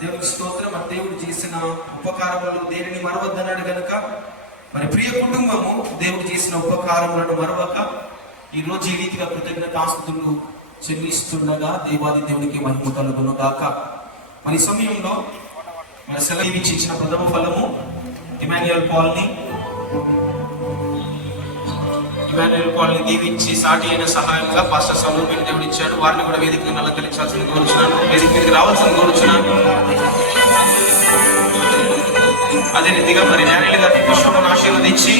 దేవునికి స్తోత్రం. మరి దేవుడు చేసిన ఉపకారములను దేనిని మరవద్దన్నాడు కనుక మరి ప్రియ కుటుంబము దేవుడు చేసిన ఉపకారములను మరవక ఈరోజు ఈ రీతిగా కృతజ్ఞతాస్తుతులు చెల్లిస్తుండగా దేవాది దేవునికి మహిమ కలుగును గాక. మరి సమయంలో మన సెలవు ఇచ్చిన ప్రథమ ఫలము ఇమాన్యుయల్ కాలనీ దీవించి సాటి అయిన సహాయంగా పాస్టర్ సౌలభ్యం దేవుడు ఇచ్చాడు. వారిని కూడా వేదికను అలంకరించాల్సింది కోరుచున్నాను, వేదిక మీదకి రావాల్సింది కోరుచున్నాను. అదే రీతిగా మరి న్యాయాలు గారి పుష్పమును ఆశీర్వదించి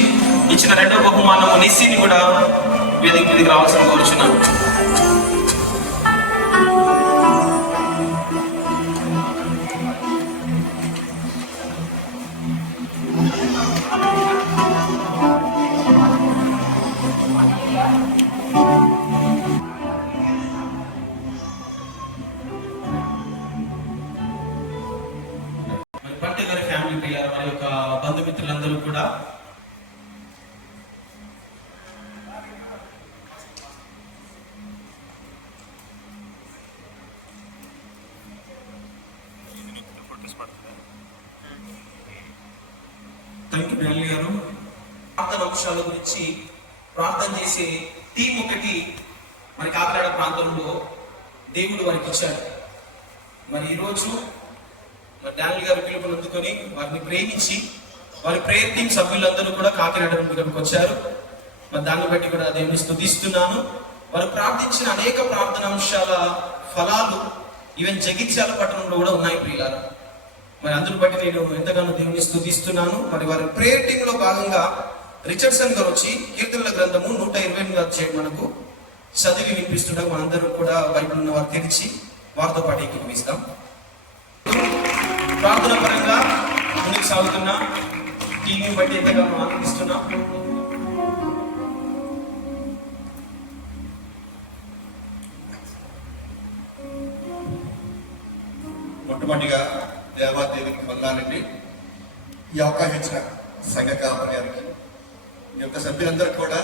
ఇచ్చిన రెండవ బహుమానము నిస్సిని కూడా వేదిక మీదకి రావాల్సింది కోరుచున్నాను. వారి యొక్క బంధుమిత్రులందరూ కూడా గారు ప్రార్థన అంశాల గురించి ప్రార్థన చేసే టీం ఒకటి మరి కాకినాడ ప్రాంతంలో దేవుడు వారికి ఇచ్చాడు. మరి ఈరోజు డానియల్ గారు పిలుపుని అందుకొని వారిని ప్రేమించి వారి ప్రేయర్ టీం సభ్యులందరూ కూడా కాకినాడ నుండి ఇక్కడికి వచ్చారు. మరి దాన్ని బట్టి కూడా దేవుని స్తుతిస్తున్నాను. వారు ప్రార్థించిన అనేక ప్రార్థన అంశాల ఫలాలు ఈవెన్ జగిత్యాల పట్టణంలో కూడా ఉన్నాయి ప్రియులారా. మరి అందుని బట్టి నేను ఎంతగానో దేవుని స్తుతిస్తున్నాను. మరి వారి ప్రేయర్ టీమ్ లో భాగంగా రిచర్డ్సన్ గారు వచ్చి కీర్తనల గ్రంథము 128 అధ్యాయం మనకు చదివి వినిపిస్తుండగా మనందరూ కూడా బైబిల్ ఉన్న వారు తెరిచి వారితో పాటు ఏకీభవిస్తాం. ప్రార్థన పరంగా ముందుకు సాగుతున్నా టీవీ బట్టి ఎంతగానో ఆనందిస్తున్నాం. మొట్టమొదటిగా దేవాదేవికి వందనాలండి. ఈ అవకాశం ఇచ్చిన సంఘ కాపర్యానికి ఈ యొక్క సభ్యులందరూ కూడా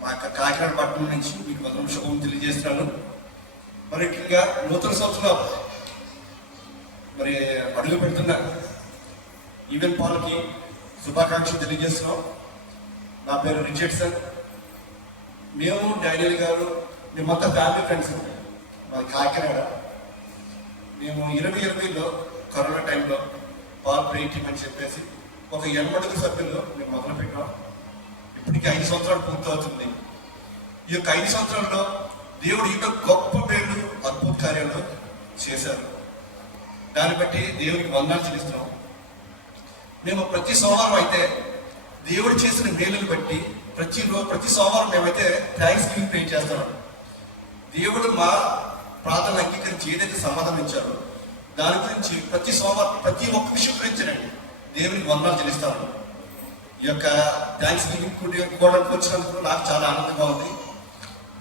మా యొక్క కాకినాడ పట్టణం నుంచి మీకు వందనం శుభం తెలియజేస్తున్నాను. మరి ముఖ్యంగా నూతన సంవత్సరం మరి అడుగు పెడుతున్న ఈవెన్ పాల్కి శుభాకాంక్షలు తెలియజేస్తున్నాం. నా పేరు రిచర్డ్సన్. మేము డానియల్ గారు మేమంతా ఫ్యామిలీ ఫ్రెండ్స్. మాది కాకినాడ. మేము 2020లో కరోనా టైంలో పాల్ ప్రేయర్ టీమ్ అని చెప్పేసి ఒక 80 సభ్యులు మేము మొదలుపెట్టాం. ఇప్పటికీ 5 సంవత్సరాలు పూర్తవుతుంది. ఈ యొక్క 5 సంవత్సరాల్లో దేవుడు ఇంకా గొప్ప పేర్లు అద్భుత కార్యాలు చేశారు. దాన్ని బట్టి దేవునికి వందనాలు చెల్లిస్తున్నాం. మేము ప్రతి సోమవారం అయితే దేవుడు చేసిన మేలుని బట్టి ప్రతి సోమవారం మేమైతే థ్యాంక్స్ గివింగ్ ప్రే చేస్తున్నాం. దేవుడు మా ప్రార్థనలు అంగీకరించి ఏదైతే సమాధానం ఇచ్చారో దాని గురించి ప్రతి సోమవారం ప్రతి ఒక్క విషయం గురించినండి దేవునికి వందనాలు చెల్లిస్తాను. ఈ యొక్క థ్యాంక్స్ గివింగ్ కూడా వచ్చినందుకు నాకు చాలా ఆనందంగా ఉంది.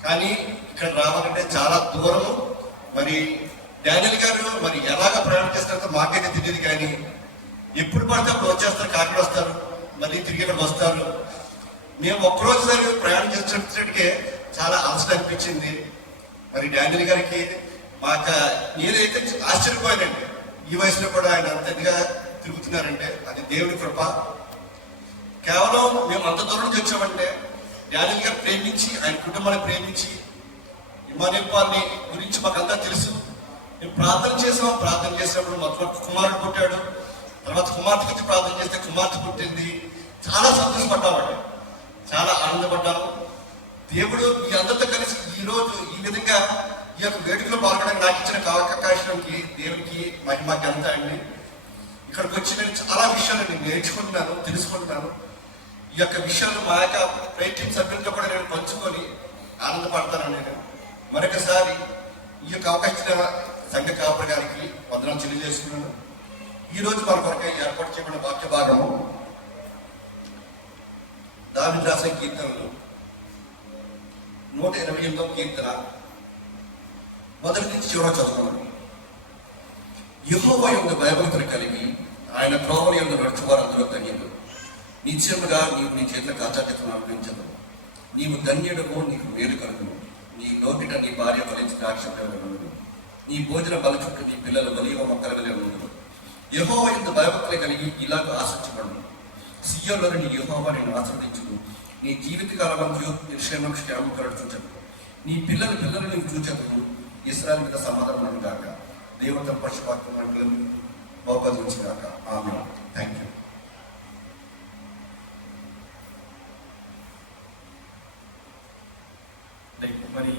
కానీ ఇక్కడ రావాలంటే చాలా దూరము. మరి డానియల్ గారు మరి ఎలాగ ప్రయాణం చేస్తారో మాకైతే తెలియదు. కానీ ఎప్పుడు పడితే అప్పుడు వచ్చేస్తారు, కాకినాడ వస్తారు, మళ్ళీ తిరిగి ఇక్కడికి వస్తారు. మేము ఒక్కరోజు సరి ప్రయాణం చేసేటట్టుకే చాలా అలసట అనిపించింది. మరి డానియల్ గారికి నేనైతే ఆశ్చర్యపోయానండి. ఈ వయసులో కూడా ఆయన అంతగా తిరుగుతున్నారంటే అది దేవుని కృప. కేవలం మేము అంత దూరం నుంచి వచ్చామంటే డానియల్ గారు ప్రేమించి ఆయన కుటుంబాన్ని ప్రేమించి ఇమానేపాల్ని గురించి మాకంతా తెలుసు. మేము ప్రార్థన చేసినప్పుడు మొత్తం కుమారుడు పుట్టాడు. తర్వాత కుమార్తె గురించి ప్రార్థన చేస్తే కుమార్తె పుట్టింది. చాలా సంతోషపడ్డామండి, చాలా ఆనందపడ్డాము. దేవుడు మీ అందరితో కలిసి ఈరోజు ఈ విధంగా ఈ యొక్క వేడుకలో పాల్గొనడానికి నాకు ఇచ్చిన అవకాశానికి దేవునికి మహిమ ఘనత అండి. ఇక్కడికి వచ్చి నేను చాలా విషయాలు నేను నేర్చుకుంటున్నాను, తెలుసుకుంటున్నాను. ఈ యొక్క విషయాలు మా యొక్క ప్రేయర్ టీమ్ సభ్యులతో కూడా నేను పంచుకొని ఆనందపడతాను. నేను మరొకసారి ఈ యొక్క అవకాశం ఇచ్చిన సంఘ కాపరి గారికి వందనాలు తెలియజేస్తున్నాను. ఈ రోజు మన కొరకై ఏర్పాటు చేయబడిన వాక్య భాగము దావీదు రాసిన కీర్తనలు 128వ కీర్తన మొదటి నుంచి చివరి చదువుతున్నాను. యెహోవా యందు భయభక్తులు కలిగి ఆయన త్రోవల యందు నడుచువారు అందరూ ధన్యులు. నిశ్చయముగా నీవు నీ చేతుల కాచాచతను అనుభవించదు. నీవు ధన్యుడము, నీకు మేలు కలుగును. నీ నోటిట నీ భార్య ఫలించిన ద్రాక్ష, నీ భోజన బల చుట్టూ నీ పిల్లలు ఒలీవ మొక్కలనే ఉండదు. యెహోవా యందు భయభక్తులు కలిగి ఇలాగ ఆశించబడు. సియోనులో నీ యెహోవా నేను ఆశ్రదించును. నీ జీవితకాలమందు యెరూషలేమునకు క్షేమము కలుగుచుంచదు. నీ పిల్లలు నీవు చూచెదవు. ఇశ్రాయేలు మీద సమాధానం గాక. దేవుడు తన పరిశుద్ధాత్మ మండలిని బహుపదించుగాక. ఆమేన్. Thank you. మరి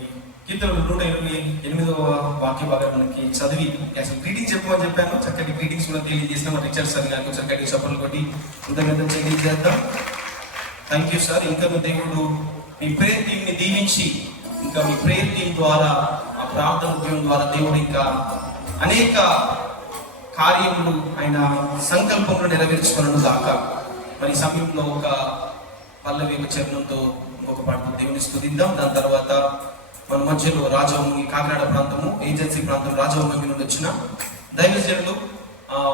కీర్తనలు 128వ వాక్య భాగం మనకి చదివి అసలు గ్రీటింగ్స్ చెప్పమని చెప్పాను. చక్కటి గ్రీటింగ్స్ కూడా తెలియజేసిన మా టీచర్ సార్ గారికి చక్కటి చప్పట్లు కొట్టి కృతజ్ఞతలు తెలియజేద్దాం. Thank you sir. ఇంకా దేవుడు మీ ప్రేయర్ టీమ్ ని దీవించి ఇంకా మీ ప్రేయర్ టీం ద్వారా ఆ ప్రార్థన ఉద్యమం ద్వారా దేవుడు ఇంకా అనేక కార్యములు ఆయన సంకల్పంలో నెరవేర్చుకున్నాడు దాకా. మరి సమయంలో ఒక పల్లవి చరణంతో ఇంకొక పాట దేవుని స్తుతిద్దాం. దాని తర్వాత మన మధ్యలో రాజవంగి కాకినాడ ప్రాంతము ఏజెన్సీ ప్రాంతం రాజవంగి నుండి వచ్చిన దైవజనులు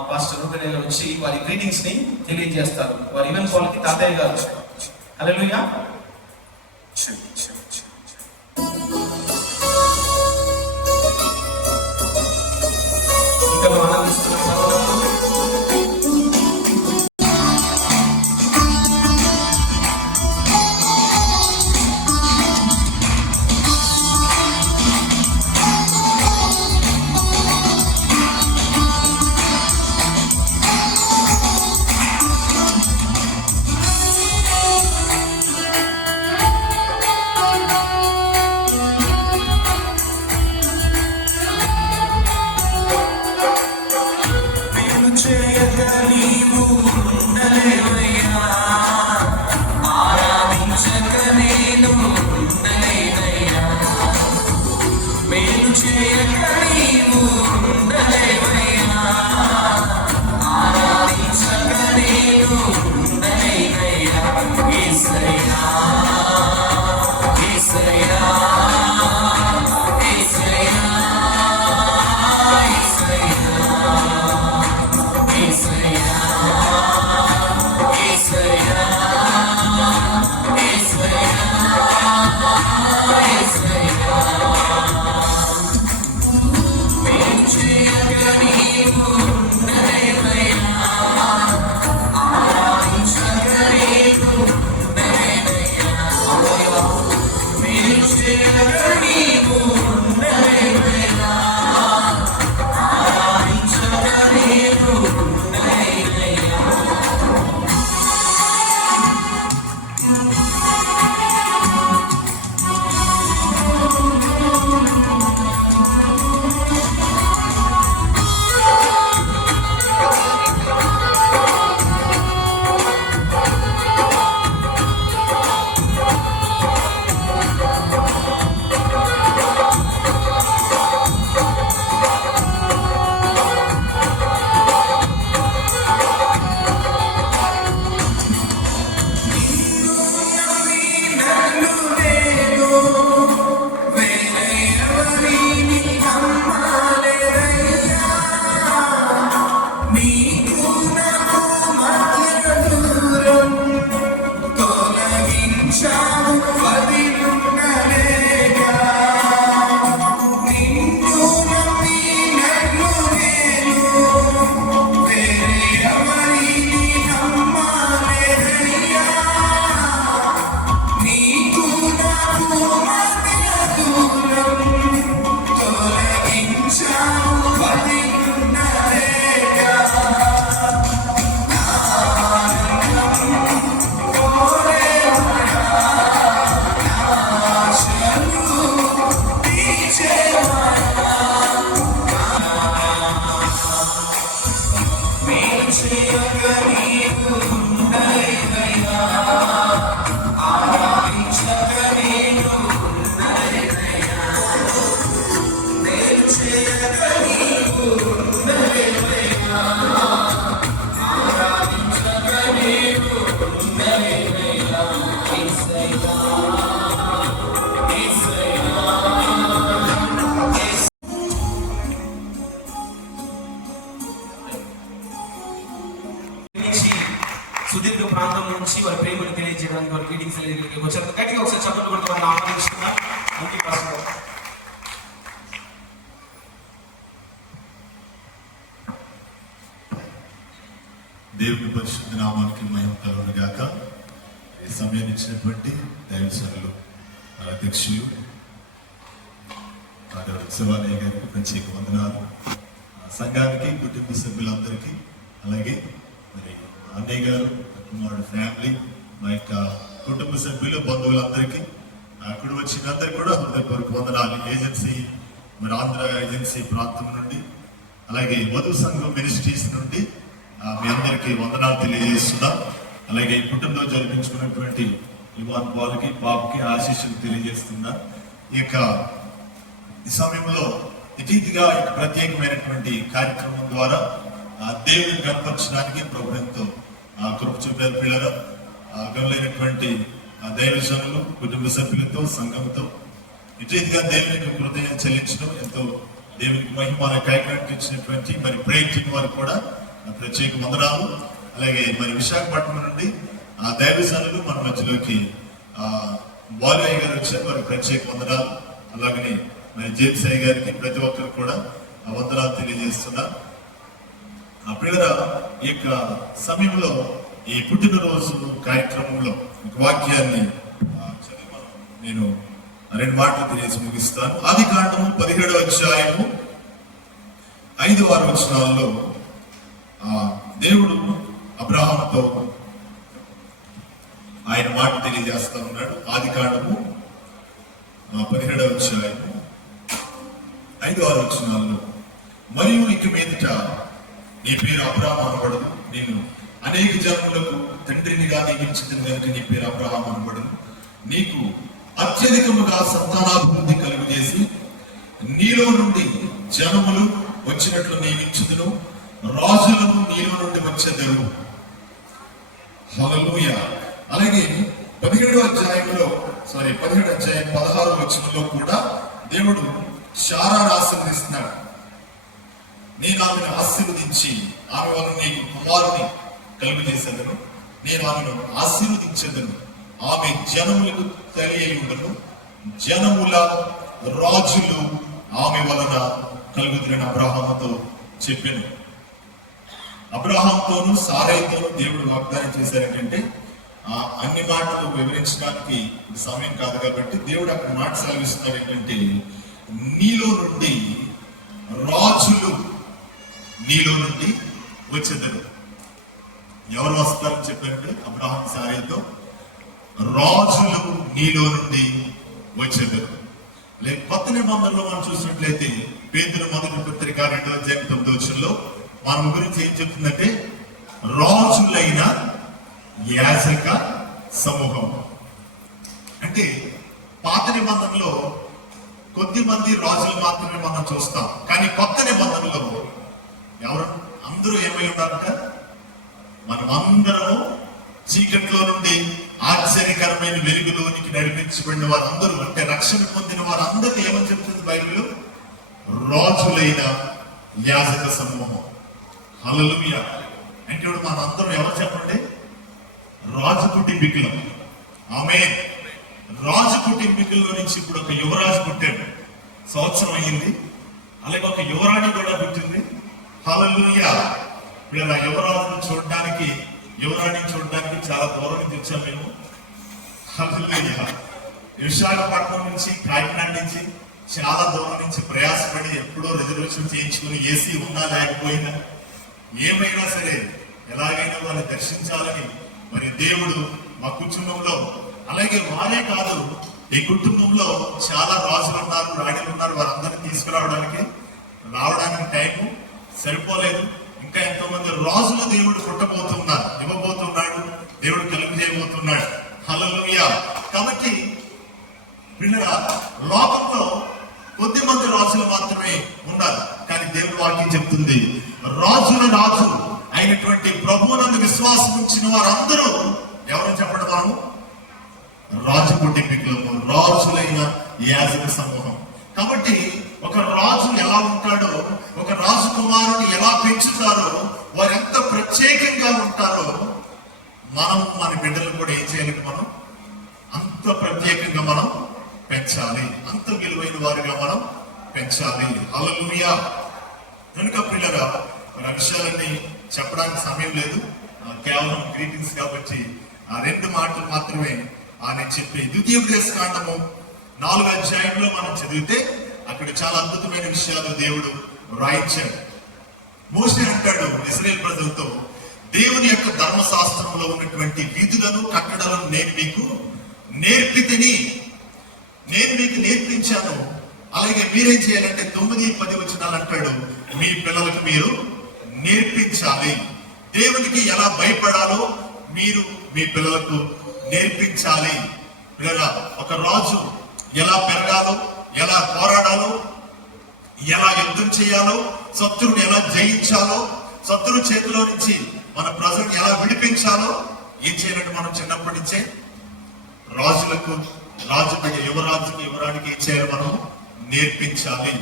పాస్టర్ రూపేణ వచ్చి వారి గ్రీటింగ్స్ ని తెలియజేస్తారు. వారి ఈవెంట్ వాళ్ళకి తాతయ్య గారు. హల్లెలూయా. ఇంకా మనం ఆనందిస్తున్నాం. సుదీర్ఘ ప్రాంతం నుంచి వారి ప్రేమను తెలియజేయడానికి వారి గ్రీటింగ్స్ వచ్చారు. గట్టిగా ఒకసారి చప్పట్లు కొడుతూ వారిని ఆహ్వానిస్తున్నారు. దేవుని పరిశుద్ధ నామానికి మహిమ కలుగును గాక. ఈ సమయాన్ని ఇచ్చినటువంటి దైవజనులు అధ్యక్షులు శివాలయ గారికి ప్రత్యేక వందనాలు. సంఘానికి, కుటుంబ సభ్యులందరికీ, అలాగే మరి అన్నయ్య గారు, కుమారుడు ఫ్యామిలీ, మా యొక్క కుటుంబ సభ్యులు, బంధువులందరికీ, అక్కడ వచ్చిన అందరికీ కూడా హృదయపూర్వక వందనాలు. ఏజెన్సీ, మరి ఆంధ్ర ఏజెన్సీ ప్రాంతం నుండి, అలాగే మధు సంఘం మినిస్ట్రీస్ నుండి మీ అందరికీ వందనాలు తెలియజేస్తున్నాం. అలాగే ఈ కుటుంబంలో జరిపించుకున్నటువంటి ఇవాన్ బాలుకి, బాబుకి ఆశీస్సులు తెలియజేస్తున్నా. ఈ సమయంలో ఇటీగా ప్రత్యేకమైనటువంటి కార్యక్రమం ద్వారా దేవుని కనపరచడానికి ప్రభు ఎంతో కృప చూపారు. పిల్లలు గమలైనటువంటి దైవజనులు, కుటుంబ సభ్యులతో, సంఘంతో ఇటీగా దేవునికి కృతజ్ఞత చెల్లించడం, ఎంతో దేవునికి మహిమ కాయకట్టించినటువంటి మరి ప్రేయర్ టీం వారు కూడా ప్రత్యేక వందనాలు. అలాగే మరి విశాఖపట్నం నుండి దైవజనులు మన మధ్యలోకి బాలయ్య గారు వచ్చారు, వారికి ప్రత్యేక వందనాలు. అలాగనే మరి జేమ్స్ అయ్య గారికి ప్రతి ఒక్కరు కూడా వందనాలు తెలియజేస్తున్నా. పిల్లల ఈ యొక్క సమయంలో ఈ పుట్టినరోజు కార్యక్రమంలో ఒక వాక్యాన్ని నేను 2 మాటలు తెలియజేసి ముగిస్తాను. ఆదికాండము 17వ అధ్యాయము 5-6 వచనాల్లో దేవుడు అబ్రహాముతో ఆయన మాట తెలియజేస్తా ఉన్నాడు. ఆదికాండము 17వ అధ్యాయము 5-6 వచనాల్లో, మరియు ఇక మీదట నీ పేరు అబ్రహాము అనబడదు, నేను అనేక జనములకు తండ్రినిగా నియమించిన కనుక నీ పేరు అబ్రహాము అనబడదు. నీకు అత్యధికముగా సంతానాభివృద్ధి కలుగు చేసి నీలో నుండి జనములు వచ్చినట్లు నియమించుదును, రాజులను నీలో నుండి వచ్చేదరు. హల్లెలూయా. అలాగే 17వ అధ్యాయంలో 17వ అధ్యాయం 16వ వచనంలో కూడా దేవుడు శారాను ఆశీర్వదిస్తున్నాడు. నేను ఆమెను ఆశీర్వదించి ఆమె వల్ల నీకు కుమారుని కలుగు చేసేదను, నేను ఆమెను ఆశీర్వదించేదను, ఆమె జనములకు తల్లి అయి ఉండను, జనముల రాజులు ఆమె వలన కలుగుతున్న అబ్రహాముతో చెప్పాను. అబ్రహాంతోనూ సారైతోనూ దేవుడు వాగ్దానం చేశారు ఏంటంటే అన్ని మాటలు వివరించడానికి సమయం కాదు కాబట్టి దేవుడు అక్కడ మాట సెలవిస్తున్నారు ఏంటంటే, నీలో నుండి రాజులు నీలో నుండి వచ్చేద్దరు. ఎవరు వస్తారని చెప్పారంటే అబ్రహాం సారైతో, రాజులు నీలో నుండి వచ్చేద్దరు. లేక కొత్త నిబంధనలో మనం చూసినట్లయితే పేతురు మొదటి పత్రిక 2:9 మన గురించి ఏం చెప్తుందంటే, రాజులైన యాజక సమూహం. అంటే పాత నిబంధనలో కొద్ది మంది రాజులు మాత్రమే మనం చూస్తాం, కానీ కొత్త నిబంధనలో ఎవరు అందరూ ఏమై ఉన్నారంట, మనం అందరము చీకట్లో నుండి ఆశ్చర్యకరమైన వెలుగులోనికి నడిపించబడిన వారందరూ, అంటే రక్షణ పొందిన వారందరూ ఏమని చెప్తుంది బైబిల్, రాజులైన యాజక సమూహం. హల్లెలూయా. అంటే ఇప్పుడు మనందరం ఎవరు చెప్పండి, రాజు కుటుంబీకులం. ఆమేన్. రాజు కుటుంబీకుల్లో నుంచి ఇప్పుడు ఒక యువరాజు పుట్టాడు, సంవత్సరం అయ్యింది. అలాగే ఒక యువరాణి కూడా పుట్టింది. హల్లెలూయా. ఇప్పుడు ఆ యువరాజుని చూడడానికి చాలా దూరం నుంచి వచ్చాం మేము. హల్లెలూయా. విశాఖపట్నం నుంచి, కాకినాడ నుంచి చాలా దూరం నుంచి ప్రయాసపడి ఎప్పుడో రిజర్వేషన్ చేయించుకుని ఏసీ ఉన్నా లేకపోయినా ఏమైనా సరే ఎలాగైనా వారిని దర్శించాలని మరి దేవుడు మా కుటుంబంలో, అలాగే వారే కాదు ఈ కుటుంబంలో చాలా రాజులు ఉన్నారు, రాణిలు ఉన్నారు, వారందరినీ తీసుకురావడానికి టైము సరిపోలేదు. ఇంకా ఎంతో మంది రాజులు దేవుడు ఇవ్వబోతున్నాడు, దేవుడు కలుగు చేయబోతున్నాడు. హల్లెలూయా. కాబట్టి పిల్లరా, లోకంలో కొద్ది మంది రాజులు మాత్రమే ఉన్నారు, కానీ దేవుడు వాక్యం చెప్తుంది, రాజుల రాజు అయినటువంటి ప్రభువునందు విశ్వాసం ఉంచిన వారందరూ ఎవరు చెప్పండి, మనము రాజు కుటుంబీకులము, రాజులైన యాజక సమూహం. కాబట్టి ఒక రాజు ఎలా ఉంటాడో, ఒక రాజు కుమారుని ఎలా పెంచుతారో, వారు ఎంత ప్రత్యేకంగా ఉంటారో, మనం మన బిడ్డలు కూడా ఏం చేయాలి, మనం అంత ప్రత్యేకంగా మనం పెంచాలి, అంత విలువైన వారిగా మనం పెంచాలి. హల్లెలూయా. కనుక పిల్లరా, మరి ఆ విషయాలన్నీ చెప్పడానికి సమయం లేదు, కేవలం గ్రీటింగ్స్ కాబట్టి ఆ 2 మాటలు మాత్రమే నేను చెప్పి, ద్వితీయోపదేశకాండము 4వ అధ్యాయంలో మనం చదివితే అక్కడ చాలా అద్భుతమైన విషయాలు దేవుడు రాయించాడు. మోషే అంటాడు ఇశ్రాయేలు ప్రజలతో, దేవుని యొక్క ధర్మశాస్త్రంలో ఉన్నటువంటి విధులను కట్టడలను నేను మీకు నేర్పించాను. అలాగే మీరేం చేయాలంటే 9-10 వచనాలు అంటాడు, మీ పిల్లలకు మీరు నేర్పించాలి. దేవునికి ఎలా భయపడాలో మీరు మీ పిల్లలకు నేర్పించాలి. పిల్లరా, ఒక రాజు ఎలా పెరగాలో, ఎలా పోరాడాలో, ఎలా యుద్ధం చేయాలో, శత్రువుని ఎలా జయించాలో, శత్రువు చేతిలో నుంచి మన ప్రజలను ఎలా విడిపించాలో ఏం చేయాలంటే మనం చిన్నప్పటి నుంచే యువరాజుకి యువరానికి ఏం చేయాలి, మనం నేర్పించాలి.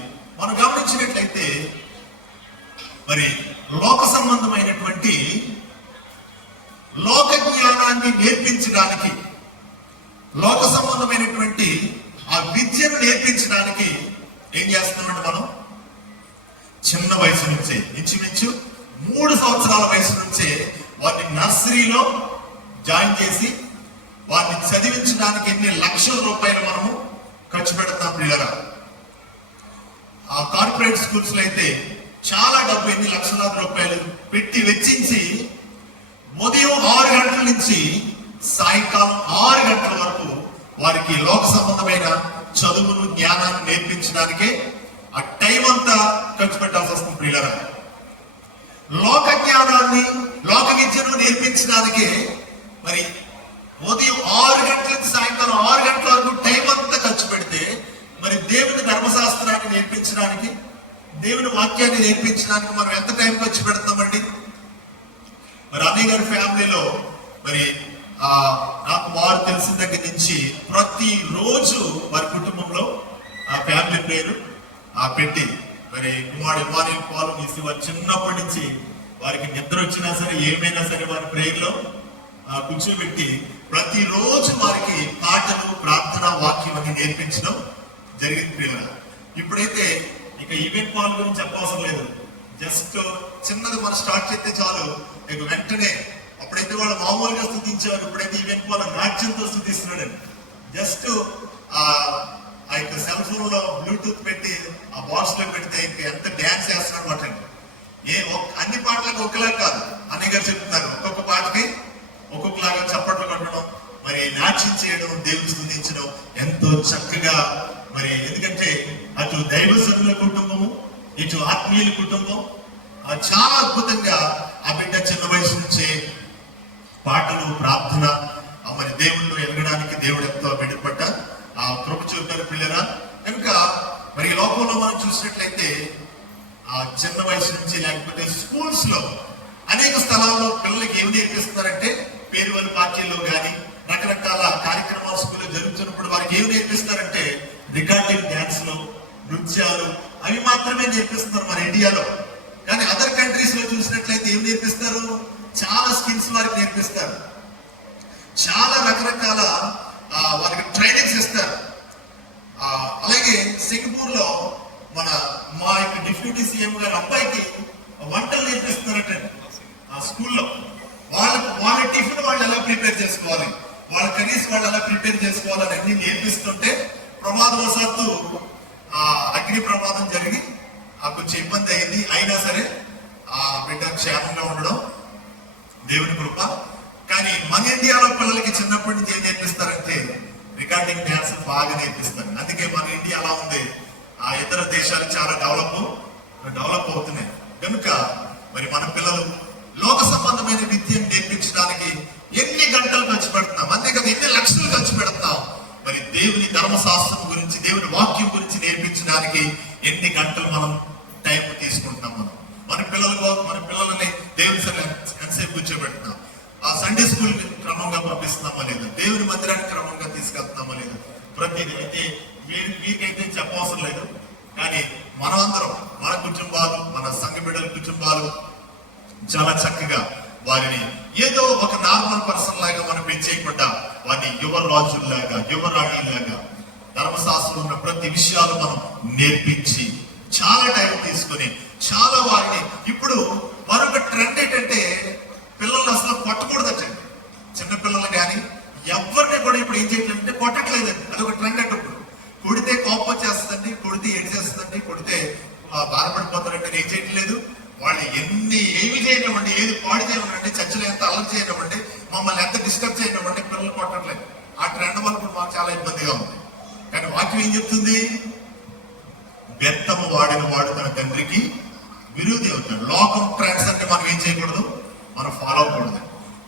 మనం గమనించినట్లయితే మరి లోక సంబంధమైనటువంటి లోక జ్ఞానాన్ని నేర్పించడానికి, లోక సంబంధమైనటువంటి ఆ విద్యను నేర్పించడానికి ఏం చేస్తున్నామంటే మనం చిన్న వయసు నుంచే, ఇంచుమించు 3 సంవత్సరాల వయసు నుంచే వారిని నర్సరీలో జాయిన్ చేసి వారిని చదివించడానికి ఎన్ని లక్షల రూపాయలు మనము ఖర్చు పెడతాం పిల్లరా. ఆ కార్పొరేట్ స్కూల్స్ లో అయితే చాలా డబ్బు, ఎన్ని లక్షలాది రూపాయలు పెట్టి వెచ్చించి ఉదయం 6 గంటల నుంచి సాయంకాలం 6 గంటల వరకు వారికి లోక సంబంధమైన చదువును, జ్ఞానాన్ని నేర్పించడానికే ఆ టైం అంతా ఖర్చు పెట్టాల్సి వస్తుంది ప్రియులరా. లోక జ్ఞానాన్ని, లోక విద్యను నేర్పించడానికే మరి ఉదయం 6 గంటల నుంచి సాయంకాలం 6 గంటల వరకు టైం అంతా ఖర్చు పెడితే, మరి దేవుని ధర్మశాస్త్రాన్ని నేర్పించడానికి, దేవుని వాక్యాన్ని నేర్పించడానికి మనం ఎంత టైం ఖర్చు పెడతామండి? మరి అన్నయ్య గారి ఫ్యామిలీలో మరి నాకు వారు తెలిసిన దగ్గర నుంచి ప్రతి రోజు వారి కుటుంబంలో ఆ ఫ్యామిలీ పేరు పెట్టి మరి కుమారుడు ఇమానుయేల్ పాల్ తీసి వారు చిన్నప్పటి నుంచి వారికి నిద్ర వచ్చినా సరే ఏమైనా సరే వారి ప్రేయర్లో కూర్చోబెట్టి ప్రతిరోజు వారికి పాటలు, ప్రార్థన, వాక్యం అని నేర్పించడం జరిగింది ప్రియుల. ఇప్పుడైతే ఇక ఈవెంట్ పాల్ గురించి చెప్పవసరం లేదు. జస్ట్ చిన్నది మనం స్టార్ట్ చేస్తే చాలు, ఇక వెంటనే అప్పుడైతే వాళ్ళు మామూలుగా స్థుతించేవారు, ఇప్పుడైతే ఈవెంట్ పాల్ నాట్యంతో స్థుతిస్తున్నాడండి. జస్ట్ ఆ యొక్క సెల్ ఫోన్ లో బ్లూటూత్ పెట్టి ఆ బాక్స్ లో పెడితే ఇంకా ఎంత డ్యాన్స్ చేస్తున్నాడు అటండి. అన్ని పాటలకు ఒకలా కాదు, అన్నయ్య గారు చెప్తున్నారు, ఒక్కొక్క పాటకి ఒక్కొక్కలాగా చప్పట్లు కొట్టడం, మరి నాట్యం చేయడం, దేవుని స్థుతించడం ఎంతో చక్కగా. మరి ఎందుకంటే అటు దైవజనుల కుటుంబము, ఇటు ఆత్మీయుల కుటుంబం చాలా అద్భుతంగా ఆ బిడ్డ చిన్న వయసు నుంచే పాటలు, ప్రార్థన, మరి దేవుళ్ళు ఎదగడానికి దేవుడు ఎంతో బిడ్డపడ్డ ఆ కృప చూపారు పిల్లరా. కనుక మరి లోకంలో మనం చూసినట్లయితే ఆ చిన్న వయసు నుంచి, లేకపోతే స్కూల్స్ లో అనేక స్థలాల్లో పిల్లలకి ఏమి నేర్పిస్తున్నారంటే, పేరువల్ పార్టీల్లో కానీ రకరకాల కార్యక్రమాలు స్కూల్లో జరుగుతున్నప్పుడు వారికి ఏమి నేర్పిస్తారంటే రికార్డింగ్ డ్యాన్స్లు, నృత్యాలు అవి మాత్రమే నేర్పిస్తున్నారు మన ఇండియాలో. కానీ అదర్ కంట్రీస్ లో చూసినట్లయితే ఏం నేర్పిస్తారు, చాలా స్కిల్స్ వారికి నేర్పిస్తారు, చాలా రకరకాల వారికి ట్రైనింగ్స్ ఇస్తారు. అలాగే సింగపూర్ లో మా యొక్క డిప్యూటీ సీఎం గారి అబ్బాయికి వంటలు నేర్పిస్తున్నారట ఆ స్కూల్లో. వాళ్ళ టిఫిన్ వాళ్ళు ఎలా ప్రిపేర్ చేసుకోవాలి, వాళ్ళ కర్రీస్ వాళ్ళు ఎలా ప్రిపేర్ చేసుకోవాలని అన్ని నేర్పిస్తుంటే ప్రమాదవశాత్తు అగ్ని ప్రమాదం జరిగి కొంచెం ఇబ్బంది అయింది. అయినా సరే ఆ బిడ్డ క్షేమంగా ఉండడం దేవుని కృప. కానీ మన ఇండియాలో పిల్లలకి చిన్నప్పటి నుంచి ఏం నేర్పిస్తారంటే రికార్డింగ్ డ్యాన్స్ బాగా నేర్పిస్తారు. అందుకే మన ఇండియా అలా ఉంది, ఆ ఇతర దేశాలు చాలా డెవలప్ అవుతున్నాయి. కనుక మరి మన పిల్లలు లోక సంబంధమైన విద్యను నేర్పించడానికి ఎన్ని గంటలు ఖర్చు పెడుతున్నాం, అంతేకాదు ఎన్ని లక్షలు ఖర్చు పెడుతున్నాం. మరి దేవుని ధర్మశాస్త్రం గురించి, దేవుని వాక్యం గురించి నేర్పించడానికి ఎన్ని గంటలు మనం టైం తీసుకుంటున్నాం. మన పిల్లలని దేవుని సరే ఎంతసేపు కూర్చోబెడుతున్నాం, ఆ సండే స్కూల్ క్రమంగా పంపిస్తున్నామా లేదా, దేవుని మందిరానికి క్రమంగా తీసుకెళ్తున్నామా లేదా, ప్రతిదీ. అయితే మీకైతే చెప్పవసరం లేదు, కానీ మనమందరం, మన కుటుంబాలు, మన సంఘ బిడ్డల కుటుంబాలు చాలా చక్కగా వారిని ఏదో ఒక నార్మల్ పర్సన్ లాగా మనం పెంచేయకుండా వారిని యువరాజుల్లాగా, యువరాణిలాగా ధర్మశాస్త్రం ఉన్న ప్రతి విషయాలు మనం నేర్పించి చాలా టైం తీసుకుని చాలా వారిని. ఇప్పుడు మరొక ట్రెండ్ ఏంటంటే పిల్లలు అసలు కొట్టకూడదట. చిన్న పిల్లలు కానీ ఎవరిని కూడా ఇప్పుడు ఏం చేయట్లేదంటే కొట్టట్లేదండి, అదొక ట్రెండ్ అంటే. ఇప్పుడు కొడితే కోపం వచ్చేస్తుందండి, కొడితే ఏడిచేస్తుందండి, కొడితే బాధపడిపోతారంటే ఏం చేయట్లేదు. వాళ్ళు ఏమి చేయనివ్వండి, ఏది పాడు చేయనివ్వండి, చర్చలు ఎంత అలర్ట్ చేయనివ్వండి, మమ్మల్ని ఎంత డిస్టర్బ్ చేయనివ్వండి, పిల్లలు కొట్టట్లేదు. ఆ ట్రెండ్ వల్ల ఇప్పుడు మాకు చాలా ఇబ్బందిగా ఉంది. కానీ వాక్యం ఏం చెప్తుంది, బెత్తము వాడిన వాడు తన తండ్రికి విరోధి అవుతాడు. లోకం ట్రెండ్స్ అంటే మనం ఏం చేయకూడదు, మనం ఫాలో అవ్వకూడదు.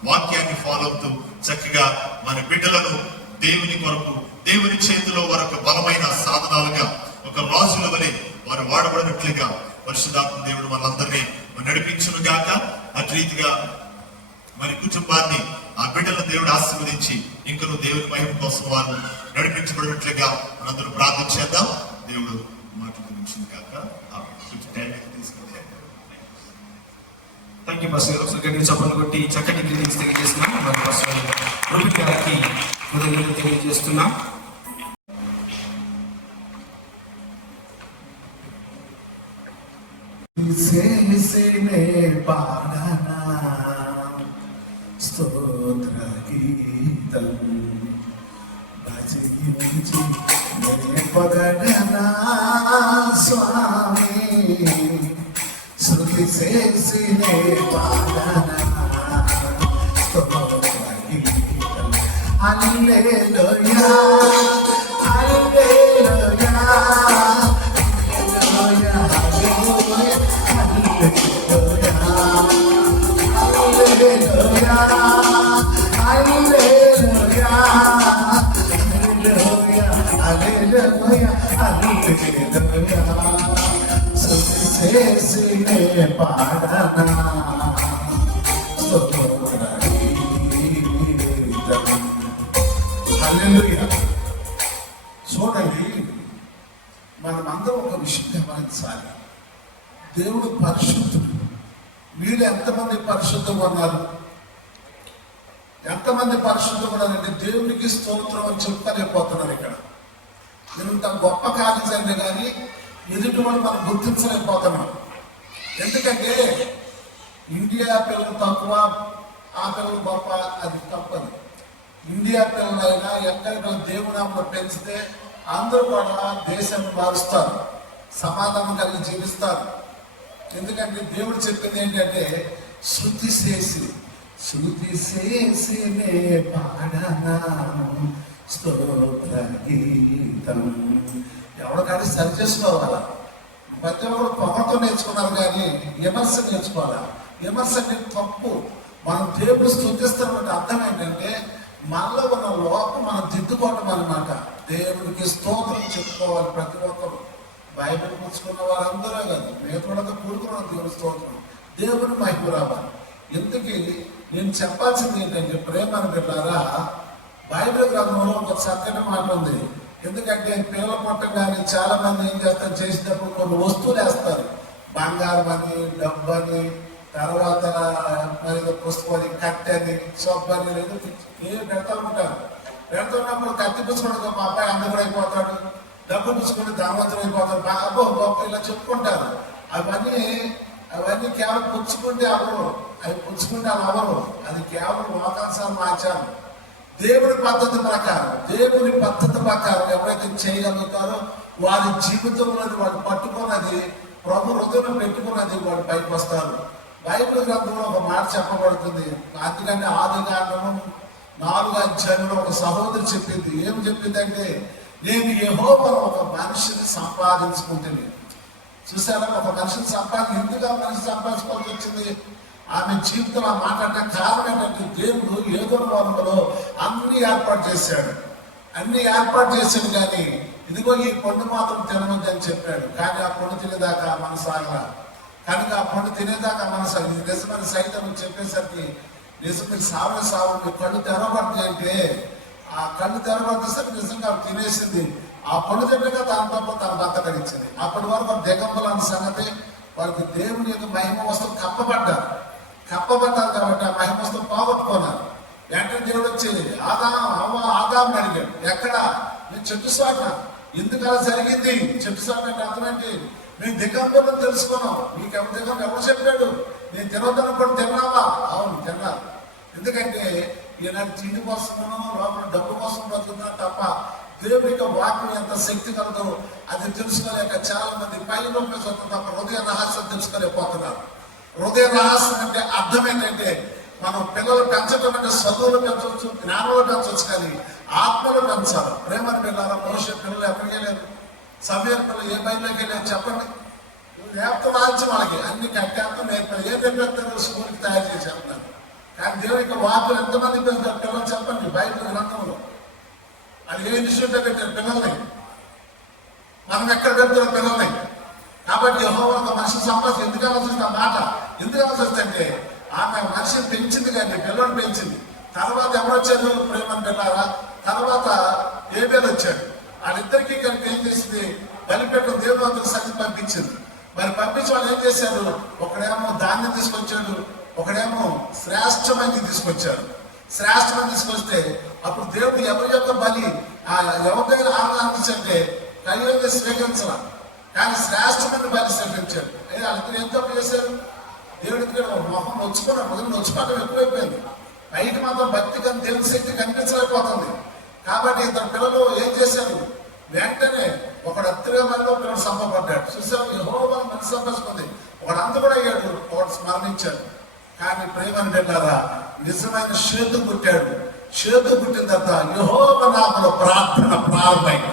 వాక్యాన్ని ఫాలో అవుతూ చక్కగా మన బిడ్డలను దేవుని కొరకు, దేవుని చేతిలో వరకు బలమైన సాధనాలుగా ఒక రాజుల వలె వారు వాడబడినట్లుగా పరిశుద్ధాత్మ దేవుడు మనందరినీ నడిపించును గాక. అటు రీతిగా మరి కుటుంబాన్ని, ఆ బిడ్డలను దేవుడు ఆశీర్వదించి ఇంకను దేవుని మహిమ కోసం వారు నడిపించబడినట్లుగా మనందరూ ప్రార్థన చేద్దాం. దేవుడు మాట్లాడుతుంది కాక తీసుకుంటే. థ్యాంక్ యూ పాస్టర్ గారు. ఒకసారి గట్టిగా చప్పట్లు కొట్టి చక్కటి గ్రీటింగ్స్ తెలియజేస్తున్నాం. మరి పాస్టర్ రోహిత్ గారికి కృతజ్ఞతలు తెలియజేస్తున్నాం. పాడనా స్తోత్ర గీతం భజించి పగడనా స్వామి శృతి చేసినే పాడనా స్తోత్ర గీతం. హల్లెలూయా హల్లెలూయా చూడండి, మనమందరం ఒక విషయం గమనించాలి. దేవుడు పరిశుద్ధుడు. మీరు ఎంతమంది పరిశుద్ధంగా ఉన్నారు? ఎంతమంది పరిశుద్ధంగా ఉన్నారంటే దేవునికి స్తోత్రం అని చెప్తానే పోతున్నారు. ఇక్కడ ఇంత గొప్ప కార్యం జరిగిన కానీ ఎదుటి వాళ్ళు మనం గుర్తించలేకపోతున్నాం. ఎందుకంటే ఇండియా పిల్లలు తక్కువ, ఆ పిల్లలు గొప్ప, అది తప్పదు. ఇండియా పిల్లలైనా ఎక్కడికైనా దేవునామను పెంచితే అందరూ కూడా దేశాన్ని మారుస్తారు, సమాధానం కలిగి జీవిస్తారు. ఎందుకంటే దేవుడు చెప్పింది ఏంటంటే శృతి చేసినే పాడనా స్తోత్ర గీతం. ఎవరికాడి సరి చేసుకోవాలా. ప్రతి ఒక్కరు పొగతో నేర్చుకున్నారు కానీ విమర్శ నేర్చుకోవాలా. విమర్శ తప్పు. మనం దేవుడు స్తుతిస్తున్నటువంటి అర్థం ఏంటంటే మనలో ఉన్న లోపం మనం దిద్దుకోవటం అన్నమాట. దేవుడికి స్తోత్రం చెప్పుకోవాలి ప్రతి ఒక్కరు. బైబిల్ పుచ్చుకున్న వారందరూ కాదు, మేతులతో కూడుకున్న దేవుడి స్తోత్రం, దేవుని మహిమ రావాలి. ఇంతకీ నేను చెప్పాల్సింది ఏంటంటే ప్రేమను పెట్టారా, బైబిల్ గ్రంథంలో ఒక చక్కటి మాట ఉంది. ఎందుకంటే పిల్లల పుట్టగానే చాలా మంది ఏం చేస్తారు, చేసినప్పుడు కొన్ని వస్తువులు వేస్తారు. బంగారం అని, డబ్బు అని, తర్వాత మరి పుస్తకం, కట్టెని, సబ్బని, లేదు ఏమి పెడతా ఉంటారు. పెడుతున్నప్పుడు కత్తి పుచ్చుకుంటే మా అబ్బాయి అందరూ అయిపోతాడు, డబ్బు పుచ్చుకుంటే ధనవంతుడు అయిపోతాడు, బాబో గొప్ప ఇలా చెప్పుకుంటారు. అవన్నీ కేవలం పుచ్చుకుంటే అవరు, అవి పుచ్చుకుంటే అలా అవరు. అది కేవలం లోకానుసారం ఆచారం. దేవుడి పద్ధతి ప్రకారం ఎవరైతే చేయగలుగుతారో వారి జీవితంలో వాడు పట్టుకున్నది, ప్రభు హృదయం పెట్టుకున్నది, వాడు పైకి వస్తారు. బైబిల్ గ్రంథంలో ఒక మాట చెప్పబడుతుంది. అందుకని ఆదికాండము 4వ అధ్యాయంలో ఒక సహోదరి చెప్పింది. ఏమి చెప్పిందంటే, నేను యెహోవాను ఒక మనిషిని సంపాదించుకుంటుంది. చూసారా, ఒక మనిషిని ఎందుకు ఆ మనిషి సంపాదించుకోవాల్సి వచ్చింది? ఆమె జీవితంలో ఆ మాట అంటే కారణం ఏంటంటే దేవుడు ఏదో వరంలో అన్ని ఏర్పాటు చేశాడు. కానీ ఇదిగో ఈ పండు మాత్రం తినవద్దు అని చెప్పాడు. కానీ ఆ పండు తినేదాకా మనసు ఆగలా. కనుక ఆ పండు తినేదాకా మనసు ఇది నిజమైన సైతం చెప్పేసరికి నిజం సావు మీ కళ్ళు తెరవబడుతుంది అంటే ఆ కళ్ళు తెరవబడితే నిజంగా తినేసింది. ఆ పండు తినగా తన భర్త కలిగించింది. అప్పటి వరకు దిగంబలన్న సంగతి వారికి దేవుని యొక్క మహిమ వస్తువు కప్పబడ్డారు కాబట్టి ఆ మహిమ వస్తువు పోగొట్టుకున్నారు. వెంటనే దేవుడు వచ్చేది ఆదాం అడిగాడు, ఎక్కడ? నేను చెట్టు సాట. ఎందుకు అలా జరిగింది? చెట్టు సాట అంటే అర్థం ఏంటి? మేము దిగంబరం తెలుసుకున్నాం. మీకు ఎవరు చెప్పాడు? నేను తినొద్దనుకోండి, తిన్నావా? అవును, తిన్నారు. ఎందుకంటే ఈనాడు తిండి కోసము లోపల డబ్బు కోసం బతుకుతున్నా తప్ప దేవుడి యొక్క వాక్యం ఎంత శక్తి కలదో అది తెలుసుకోలేక చాలా మంది పైన తప్ప హృదయ రహస్యం తెలుసుకోలేకపోతున్నారు. హృదయ రహస్యం అంటే అర్థం ఏంటంటే మనం పిల్లలు పెంచడం అంటే చదువులు పెంచవచ్చు, జ్ఞానంలో పెంచవచ్చు, కానీ ఆత్మలో పెంచాలి. ప్రేమను పిల్లల మోసే పిల్లలు ఎక్కడికి వెళ్ళారు? సమయం పిల్లలు ఏ బయలుకి వెళ్ళారు చెప్పండి? లేకపోతే రాజ్యం వాళ్ళకి అన్ని కట్టాక నేర్పారు. ఏ నేర్పిస్తారు? స్కూల్కి తయారు చేసి అంటున్నారు. కానీ దేవుడికి వాకులు ఎంతమంది పెంచారు పిల్లలు చెప్పండి? బైబిల్ గ్రంథంలో అది ఏ ఇన్స్టిట్యూట్లో పెట్టారు పిల్లల్ని? మనం ఎక్కడ పెడతారు పిల్లల్ని? కాబట్టి యెహోవా ఒక మనిషిని సంపాదించి ఎందుకు ఆలోచిస్తే ఆ మాట ఎందుకు ఆలోచిస్తే ఆమె మనిషిని పెంచింది కానీ పిల్లలు పెంచింది. తర్వాత ఎవరు వచ్చారు? ప్రేమను పెట్టారా? తర్వాత ఏబేలు వచ్చాడు. వాళ్ళిద్దరికీ కలిపి ఏం చేసింది? బలిపెట్టు దేవతలు సరి పంపించింది. మరి పంపించి వాళ్ళు ఏం చేశారు? ఒకడేమో ధాన్యం తీసుకొచ్చాడు, ఒకడేమో శ్రేష్టమైనది తీసుకొచ్చారు. శ్రేష్టమైనది తీసుకొస్తే అప్పుడు దేవుడు ఎవరి యొక్క బలి ఎవరి దగ్గర ఆనందించంటే కయ్యోగా స్వీకరించాల, కానీ శ్రేష్టమైన బలి స్వీకరించాడు. వాళ్ళిద్దరు ఏం తప్పు చేశారు? దేవుడికి మొహం నొచ్చుకున్నాడు. మొదలు నొచ్చుకోవడం ఎక్కువైపోయింది. బయట మాత్రం భక్తి కానీ దేవుని శక్తి కనిపించలేకపోతుంది. కాబట్టి ఇద్దరు పిల్లలు ఏం చేశారు? వెంటనే ఒకడు అత్తిగా మనలో పిల్లలు సంపబడ్డాడు. చూసాము, యెహోవా మనసు సంపేసుకుంది. ఒకడు అంత కూడా అయ్యాడు, ఒకడు స్మరణించాడు. కానీ ప్రేమను పెట్టారా, నిజమైన షేతు పుట్టాడు. షేతు పుట్టిన తర్వాత యెహోవా నామములో ప్రార్థన ప్రారంభమైంది.